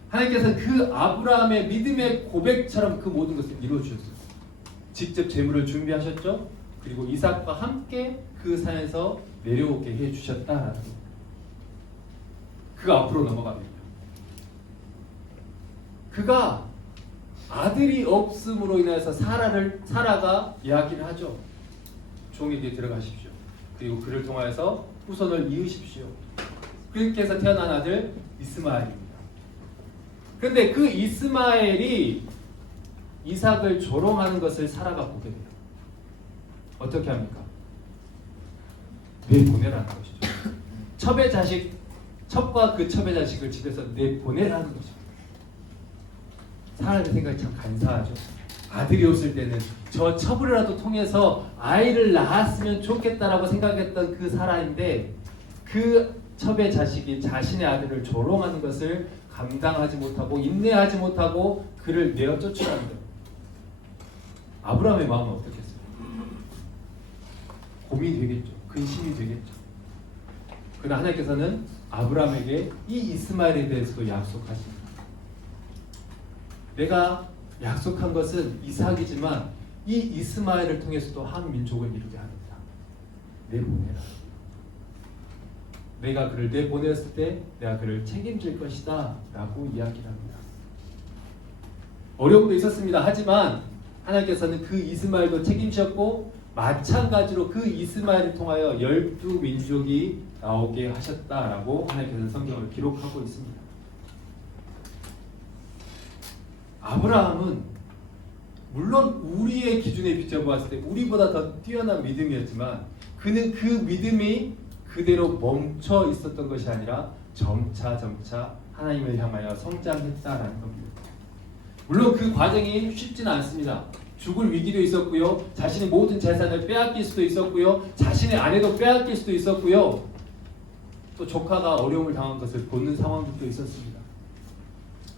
하나님께서는 그 아브라함의 믿음의 고백처럼 그 모든 것을 이루어주셨어요. 직접 제물을 준비하셨죠. 그리고 이삭과 함께 그 산에서 내려오게 해주셨다라는 겁니다. 그 앞으로 넘어갑니다. 그가 아들이 없음으로 인해서 사라가 이야기를 하죠. 종에게 들어가십시오. 그리고 그를 통하여서 후손을 이으십시오. 그렇게 해서 태어난 아들 이스마엘입니다. 그런데 그 이스마엘이 이삭을 조롱하는 것을 사라가 보게 돼요. 어떻게 합니까? 내보내라는 것이죠. 첩과 그 첩의 자식을 집에서 내보내라는 것입니다. 사람의 생각이 참 간사하죠. 아들이 없을 때는 저 첩을라도 통해서 아이를 낳았으면 좋겠다라고 생각했던 그 사라인데 그 첩의 자식이 자신의 아들을 조롱하는 것을 감당하지 못하고 인내하지 못하고 그를 내어 쫓으라는 거예요. 아브라함의 마음은 어떻겠어요? 고민이 되겠죠. 근심이 되겠죠. 그러나 하나님께서는 아브라함에게 이 이스마엘에 대해서도 약속하십니다. 내가 약속한 것은 이삭이지만 이 이스마엘을 통해서도 한 민족을 이루게 합니다. 내보내라. 내가 그를 내보냈을 때 내가 그를 책임질 것이다 라고 이야기를 합니다. 어려움도 있었습니다. 하지만 하나님께서는 그 이스마엘도 책임지셨고 마찬가지로 그 이스마엘을 통하여 12민족이 나오게 하셨다라고 하나님께서는 성경을 기록하고 있습니다. 아브라함은 물론 우리의 기준에 비춰보았을 때 우리보다 더 뛰어난 믿음이었지만 그는 그 믿음이 그대로 멈춰 있었던 것이 아니라 점차 하나님을 향하여 성장했다라는 겁니다. 물론 그 과정이 쉽지는 않습니다. 죽을 위기도 있었고요. 자신의 모든 재산을 빼앗길 수도 있었고요. 자신의 아내도 빼앗길 수도 있었고요. 또 조카가 어려움을 당한 것을 보는 상황들도 있었습니다.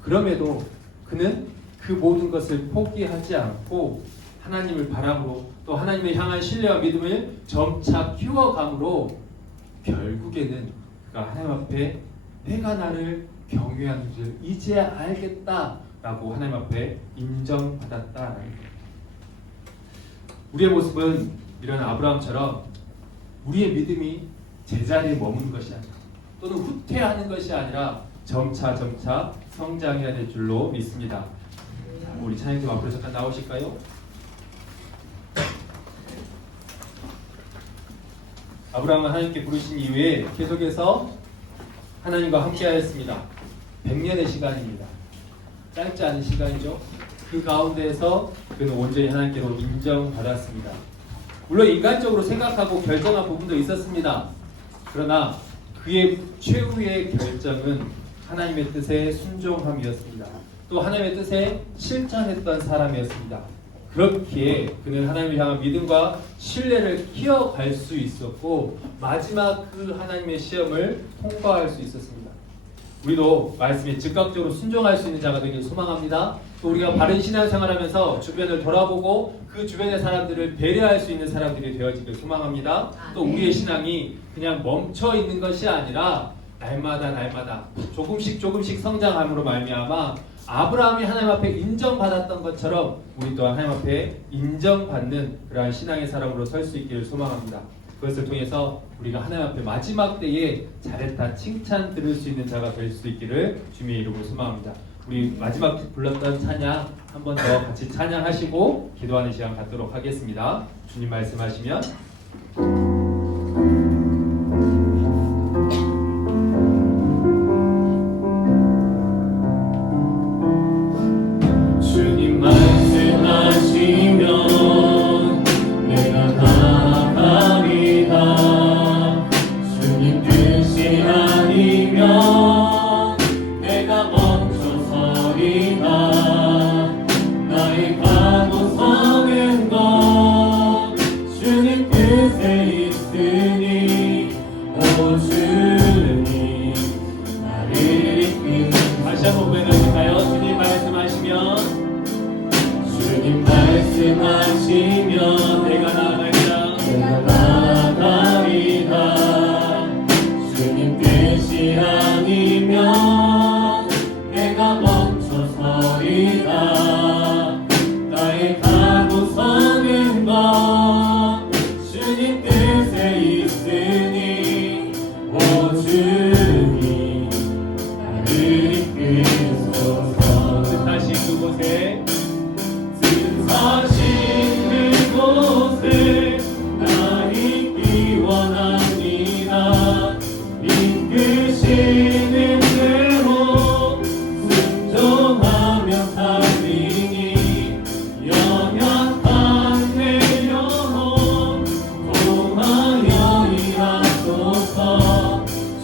그럼에도 그는 그 모든 것을 포기하지 않고 하나님을 바람으로 또 하나님을 향한 신뢰와 믿음을 점차 키워감으로 결국에는 그가 하나님 앞에 내가 나를 경외하는 줄 이제야 알겠다라고 하나님 앞에 인정받았다라는 것. 우리의 모습은 이런 아브라함처럼 우리의 믿음이 제자리에 머무는 것이 아니라 또는 후퇴하는 것이 아니라 점차 성장해야 될 줄로 믿습니다. 우리 찬양팀 앞으로 잠깐 나오실까요? 아브라함은 하나님께 부르신 이후에 계속해서 하나님과 함께하였습니다. 100년의 시간입니다. 짧지 않은 시간이죠. 그 가운데에서 그는 온전히 하나님께로 인정받았습니다. 물론 인간적으로 생각하고 결정한 부분도 있었습니다. 그러나 그의 최후의 결정은 하나님의 뜻에 순종함이었습니다. 또 하나님의 뜻에 실천했던 사람이었습니다. 그렇기에 그는 하나님을 향한 믿음과 신뢰를 키워갈 수 있었고 마지막 그 하나님의 시험을 통과할 수 있었습니다. 우리도 말씀에 즉각적으로 순종할 수 있는 자가 되길 소망합니다. 또 우리가 바른 신앙생활하면서 주변을 돌아보고 그 주변의 사람들을 배려할 수 있는 사람들이 되어지길 소망합니다. 또 우리의 신앙이 그냥 멈춰 있는 것이 아니라 날마다 조금씩 성장함으로 말미암아 아브라함이 하나님 앞에 인정받았던 것처럼 우리 또한 하나님 앞에 인정받는 그러한 신앙의 사람으로 설 수 있기를 소망합니다. 그것을 통해서 우리가 하나님 앞에 마지막 때에 잘했다 칭찬 들을 수 있는 자가 될 수 있기를 주님의 이름으로 소망합니다. 우리 마지막 불렀던 찬양 한 번 더 같이 찬양하시고 기도하는 시간 갖도록 하겠습니다. 주님 말씀하시면 주님 말씀하시면 내가 나가리라. 주님 뜻이 아니면 내가 멈춰서리라. 나의 가고 서는 것 주님 뜻에 있으니 오 주님 나를 이끄는. 다시 한번 고백하실까요? 주님 말씀하시면 주님 말씀하시면 내가 나가리라. 주님 뜻이 아니면 내가 멈춰서리라. 나의 가고 서는 것 주님 뜻에 있으니 오 주님 나를 이끄소서. 다시 그곳에 뜻하신 그곳에 나 있기 원합니다. 이끄시는 대로 순종하며 살리니 연약한 내 영혼 통하여 일하소서.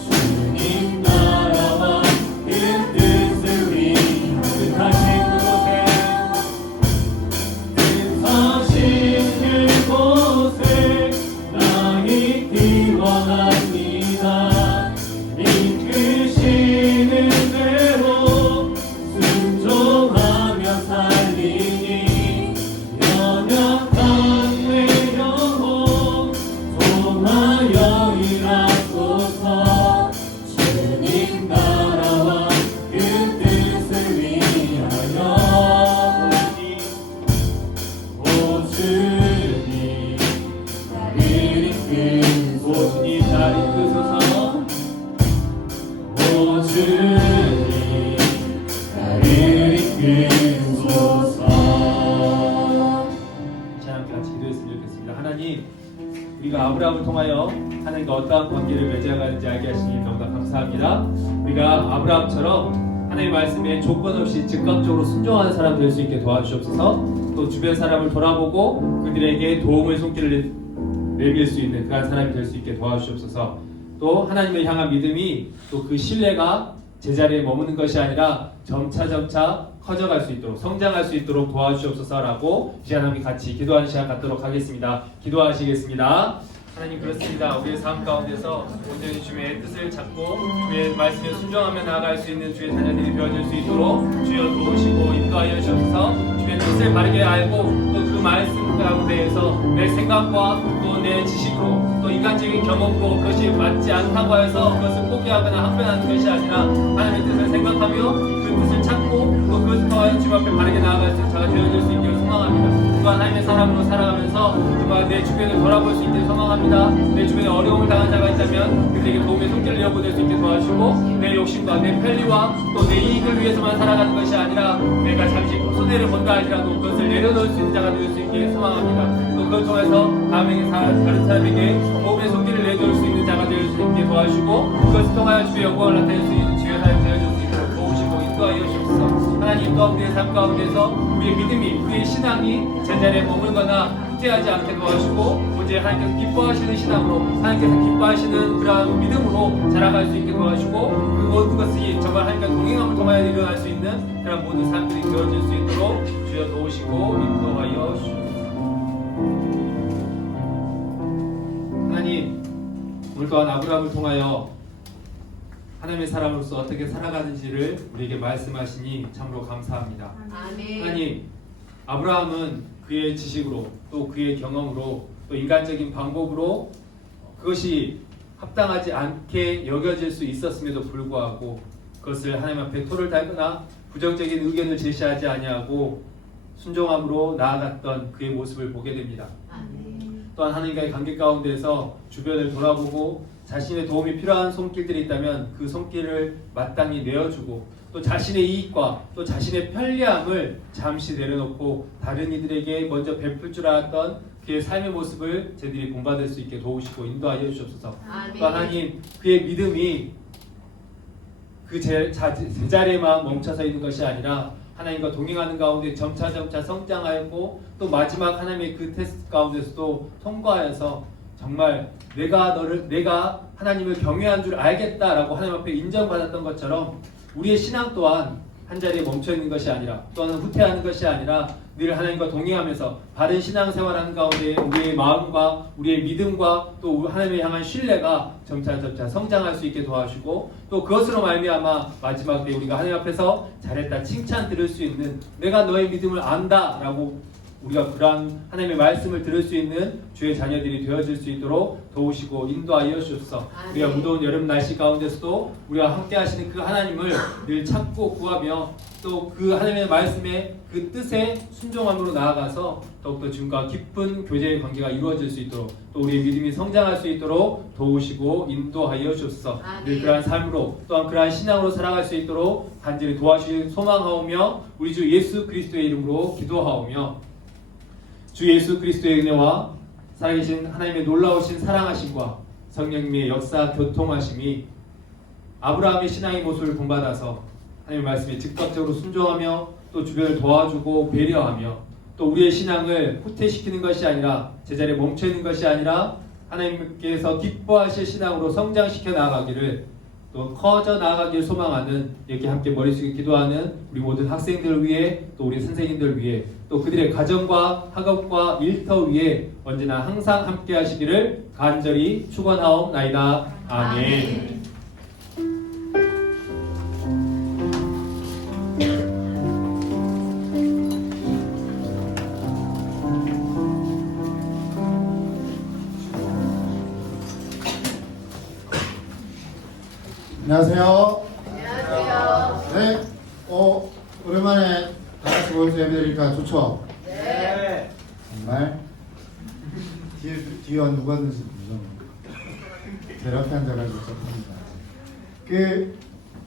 주님 나라와 그 뜻을 위하여 다시 뜻하신 그곳에 나 있기 원합니다. 이끄시는 대로 순종하며 살리니 연약한 내 영혼 통하여 일하소서. 주님 나라와 그 뜻을 위하여 오 주님 나를 이끄소서. 주님 날 이끄소서. 오 주님 나를 이끄소서. 찬양 같이 기도했으면 좋겠습니다. 하나님, 우리가 아브라함을 통하여 하나님과 어떠한 관계를 맺어가는지 알게 하시니 너무나 감사합니다. 우리가 아브라함처럼 하나님의 말씀에 조건 없이 즉각적으로 순종하는 사람 될 수 있게 도와주시옵소서. 또 주변 사람을 돌아보고 그들에게 도움의 손길을 내밀 수 있는 그런 사람이 될 수 있게 도와주시옵소서. 또 하나님을 향한 믿음이 또 그 신뢰가 제자리에 머무는 것이 아니라 점차 커져갈 수 있도록 성장할 수 있도록 도와주시옵소서라고 이 시간 함께 같이 기도하는 시간 갖도록 하겠습니다. 기도하시겠습니다. 하나님 그렇습니다. 우리의 삶 가운데서 온전히 주의 뜻을 찾고 주의 말씀에 순종하며 나아갈 수 있는 주의 자녀들이 되어질 수 있도록 주여 도우시고 인도하여 주셔서 주의 뜻을 바르게 알고 또 그 말씀 가운데에서 내 생각과 또 내 지식으로 또 인간적인 경험으로 그것이 맞지 않다고 해서 그것을 포기하거나 항변하는 것이 아니라 하나님의 뜻을 생각하며 그 뜻을 찾고 또 그것을 통하여 주님 앞에 바르게 나아갈 수 있는 자가 되어질 수 있기를 소망합니다. 또한 하나님의 사람으로 살아가면서 정말 내 주변을 돌아볼 수 있기를 소망합니다. 내 주변에 어려움을 당한 자가 있다면 그들에게 도움의 손길을 여보될 수 있게 도와주시고 내 욕심과 내 편리와 또 내 이익을 위해서만 살아가는 것이 아니라 내가 잠시 손해를 본다 할지라도 그것을 내려놓을 수 있는 자가 될 수 있게 소망합니다. 또 그걸 통해서 다른 사람에게 도움의 손길을 내놓을 수 있는 자가 될 수 있게 도와주시고 그것을 통하여 주의 영광을 나타낼 수 있는 주의 사람이 되어줄 수 있도록 도우시고 인도하여 주옵소서. 하나님 가운데의 삶 가운데서 우리의 믿음이 우리의 신앙이 제자리에 머물거나 후퇴하지 않게 도와주시고 오직 하나님께서 기뻐하시는 신앙으로 하나님께서 기뻐하시는 그러한 믿음으로 자라갈 수 있게 도와주시고 그 모든 것이 정말 하나님과 동행함을 통하여 일어날 수 있는 그런 모든 삶들이 되어질 수 있도록 주여 도우시고 인도하여 주옵소서. 하나님 오늘 또한 아브라함을 통하여 하나님의 사람으로서 어떻게 살아가는지를 우리에게 말씀하시니 참으로 감사합니다. 하나님 아브라함은 그의 지식으로 또 그의 경험으로 또 인간적인 방법으로 그것이 합당하지 않게 여겨질 수 있었음에도 불구하고 그것을 하나님 앞에 토를 달거나 부정적인 의견을 제시하지 아니하고 순종함으로 나아갔던 그의 모습을 보게 됩니다. 또한 하나님과의 관계 가운데서 주변을 돌아보고 자신의 도움이 필요한 손길들이 있다면 그 손길을 마땅히 내어주고 또 자신의 이익과 또 자신의 편리함을 잠시 내려놓고 다른 이들에게 먼저 베풀 줄 알았던 그의 삶의 모습을 저희들이 본받을 수 있게 도우시고 인도하여 주옵소서. 또 하나님 그의 믿음이 그 제자리에만 멈춰서 있는 것이 아니라 하나님과 동행하는 가운데 점차 성장하였고 또 마지막 하나님의 그 테스트 가운데서도 통과하여서 정말 내가 하나님을 경외한 줄 알겠다라고 하나님 앞에 인정받았던 것처럼 우리의 신앙 또한 한자리에 멈춰 있는 것이 아니라 또는 후퇴하는 것이 아니라 늘 하나님과 동행하면서 바른 신앙생활하는 가운데 우리의 마음과 우리의 믿음과 또 하나님을 향한 신뢰가 점차 성장할 수 있게 도와주시고 또 그것으로 말미암아 마지막 때 우리가 하나님 앞에서 잘했다 칭찬 들을 수 있는 내가 너의 믿음을 안다라고 우리가 그러한 하나님의 말씀을 들을 수 있는 주의 자녀들이 되어질 수 있도록 도우시고 인도하여 주옵소서. 우리가 무더운 여름 날씨 가운데서도 우리가 함께 하시는 그 하나님을 늘 찾고 구하며 또 그 하나님의 말씀에 그 뜻에 순종함으로 나아가서 더욱더 주님과 깊은 교제의 관계가 이루어질 수 있도록 또 우리의 믿음이 성장할 수 있도록 도우시고 인도하여 주옵소서. 늘 그러한 삶으로 또한 그러한 신앙으로 살아갈 수 있도록 간절히 도와주실 소망하오며 우리 주 예수 그리스도의 이름으로 기도하오며 주 예수 그리스도의 은혜와 살아계신 하나님의 놀라우신 사랑하심과 성령님의 역사 교통하심이 아브라함의 신앙의 모습을 본받아서 하나님의 말씀에 즉각적으로 순종하며 또 주변을 도와주고 배려하며 또 우리의 신앙을 후퇴시키는 것이 아니라 제자리에 멈춰있는 것이 아니라 하나님께서 기뻐하실 신앙으로 성장시켜 나아가기를 또 커져 나아가기를 소망하는 이렇게 함께 머릿속에 기도하는 우리 모든 학생들을 위해 또 우리 선생님들 위해 또 그들의 가정과 학업과 일터 위에 언제나 항상 함께 하시기를 간절히 축원하옵나이다. 아멘. 안녕하세요. 안녕하세요. 네. 오랜만에 다 같이 모여서 예배드리니까 좋죠? 네. 정말 뒤에 누가 든지 대략한 자가 좋습니다.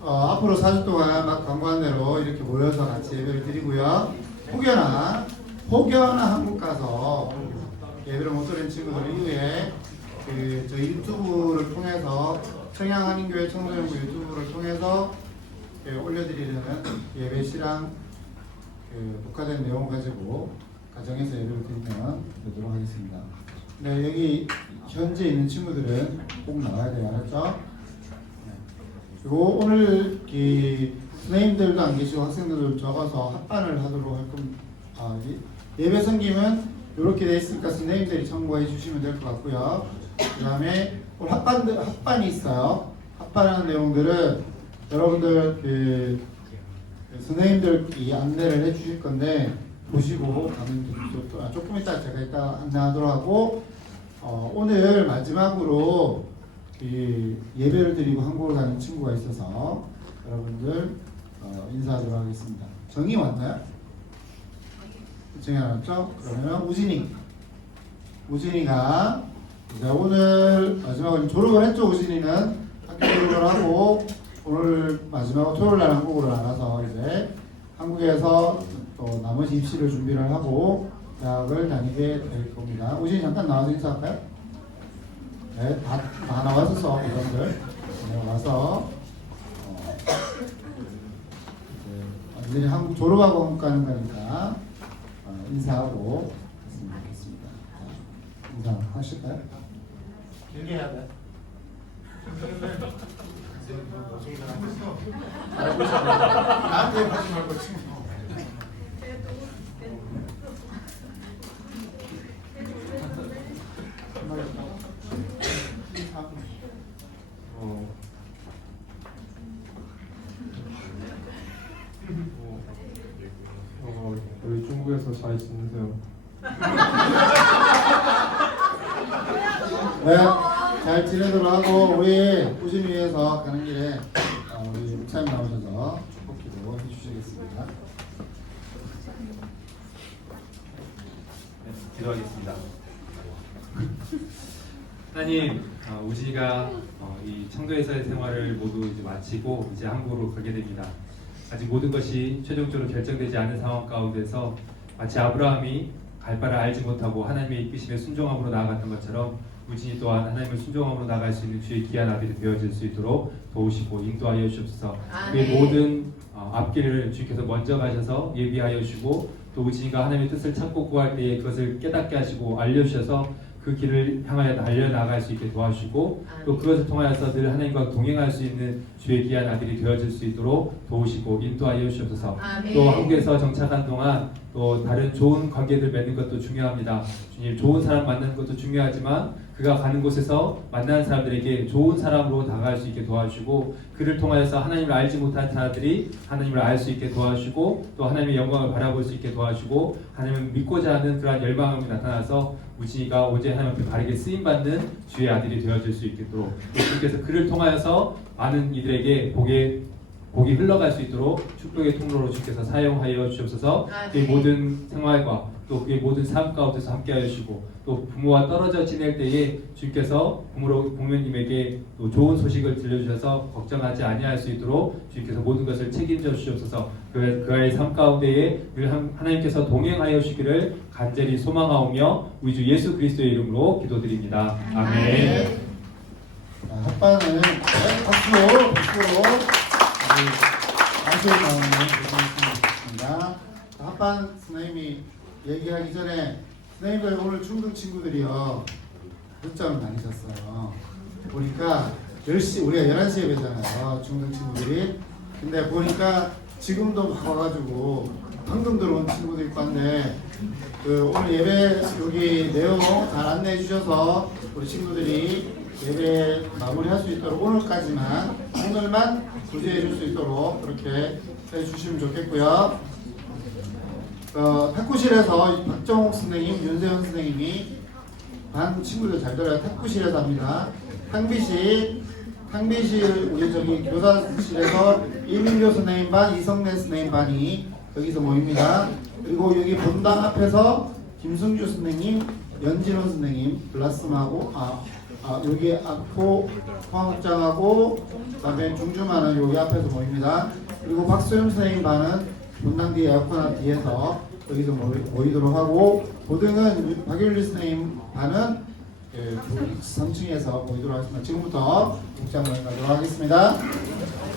앞으로 4주 동안 막 광고한 대로 이렇게 모여서 같이 예배를 드리고요. 혹여나 한국 가서 예배를 못 드린 친구들 이후에 저희 유튜브를 통해서 청양한인교회 청소년부 유튜브를 통해서 올려드리는 예배 실황 녹화된 내용 가지고 가정에서 예배를 드리면 되도록 하겠습니다. 네, 여기 현재 있는 친구들은 꼭 나와야 돼요. 알았죠? 네. 그리고 오늘 선생님들도 안 계시고 학생들도 적어서 합반을 하도록 할 겁니다. 예배 섬김은 이렇게 돼 있으니까 선생님들이 참고해 주시면 될 것 같고요. 그 다음에 오늘 합반이 있어요. 합반하는 내용들은 여러분들 선생님들이 안내를 해주실 건데 보시고 가면 조금 이따 제가 이따 안내하도록 하고 오늘 마지막으로 예배를 드리고 한국을 가는 친구가 있어서 여러분들 인사하도록 하겠습니다. 정이 왔나요? 정이 안 왔죠? 그러면 우진이가 이제 오늘 마지막으로 졸업을 했죠. 우진이는 학교 졸업을 하고 오늘 마지막으로 토요일 날 한국으로 나가서 이제 한국에서 또 나머지 입시를 준비를 하고 대학을 다니게 될 겁니다. 우진이 잠깐 나와서 인사할까요? 네, 다 나와서 여러분들 와서 이제 한국 졸업하고 한국 가는 거니까 인사하고 했으면 좋겠습니다. 인사하실까요? 길게 해야 돼. 나한테 하지 말고 친구. 우리 중국에서 잘 지내세요. 네, 잘 지내도록 하고 우리 우진이 위해서 가는 길에 우리 목사님 나오셔서 축복기도 해주시겠습니다. 네, 기도하겠습니다. 하나님, 우진이가 이 청도에서의 생활을 모두 이제 마치고 이제 한국으로 가게 됩니다. 아직 모든 것이 최종적으로 결정되지 않은 상황 가운데서 마치 아브라함이 갈 바를 알지 못하고 하나님의 이끄심에 순종함으로 나아갔던 것처럼 우진이 또한 하나님을 순종함으로 나갈 수 있는 주의 귀한 아들이 되어질 수 있도록 도우시고 인도하여 주옵소서. 그의 모든 앞길을 주께서 먼저 가셔서 예비하여 주시고 또 우진이가 하나님의 뜻을 찾고 구할 때에 그것을 깨닫게 하시고 알려주셔서 그 길을 향하여 달려나갈 수 있게 도와주시고 또 그것을 통하여서 늘 하나님과 동행할 수 있는 주의 귀한 아들이 되어질 수 있도록 도우시고 인도하여 주옵소서. 또 한국에서 정착한 동안 또 다른 좋은 관계들 맺는 것도 중요합니다. 주님, 좋은 사람 만나는 것도 중요하지만 그가 가는 곳에서 만나는 사람들에게 좋은 사람으로 다가갈 수 있게 도와주시고 그를 통하여서 하나님을 알지 못한 자들이 하나님을 알 수 있게 도와주시고 또 하나님의 영광을 바라볼 수 있게 도와주시고 하나님을 믿고자 하는 그러한 열망이 나타나서 우진이가 오직 하나님 앞에 바르게 쓰임받는 주의 아들이 되어질 수 있도록 주께서 그를 통하여서 많은 이들에게 복이 흘러갈 수 있도록 축복의 통로로 주께서 사용하여 주옵소서. 그의 모든 생활과 또 그의 모든 삶 가운데서 함께하여 주시고 또 부모와 떨어져 지낼 때에 주께서 부모님에게 또 좋은 소식을 들려주셔서 걱정하지 아니할 수 있도록 주께서 모든 것을 책임져 주옵소서. 그의 삶 가운데에 늘 하나님께서 동행하여 주시기를 간절히 소망하오며 우리 주 예수 그리스도의 이름으로 기도드립니다. 아멘. 합반은 박수로 다시 나오는 고생했습니다. 합반 선생님이 얘기하기 전에 선생님들 오늘 중등 친구들이요 늦잠을 다니셨어요. 보니까 10시 우리가 11시에 뵈잖아요. 중등 친구들이. 근데 보니까 지금도 막 와가지고 방금 들어온 친구들 있고 한데 오늘 예배 여기 내용 잘 안내해 주셔서 우리 친구들이 예배 마무리할 수 있도록 오늘만 구제해 줄 수 있도록 그렇게 해주시면 좋겠고요. 탁구실에서 박정옥 선생님, 윤세현 선생님이 반 친구들 잘 들어요. 탁구실에서 합니다. 탕비실 우리 저기 교사실에서 이민교 선생님 반, 이성래 선생님 반이 여기서 모입니다. 그리고 여기 본당 앞에서 김승주 선생님, 연진원 선생님, 블라스마하고 여기 앞고 화학장하고 그다음에 중주만은 여기 앞에서 모입니다. 그리고 박소영 선생님 반은 본당 뒤에 에어컨 뒤에서 여기서 모이도록 하고 고등은 박윤리 선생님 반은 3층에서 모이도록 하겠습니다. 지금부터 복장을 가도록 하겠습니다.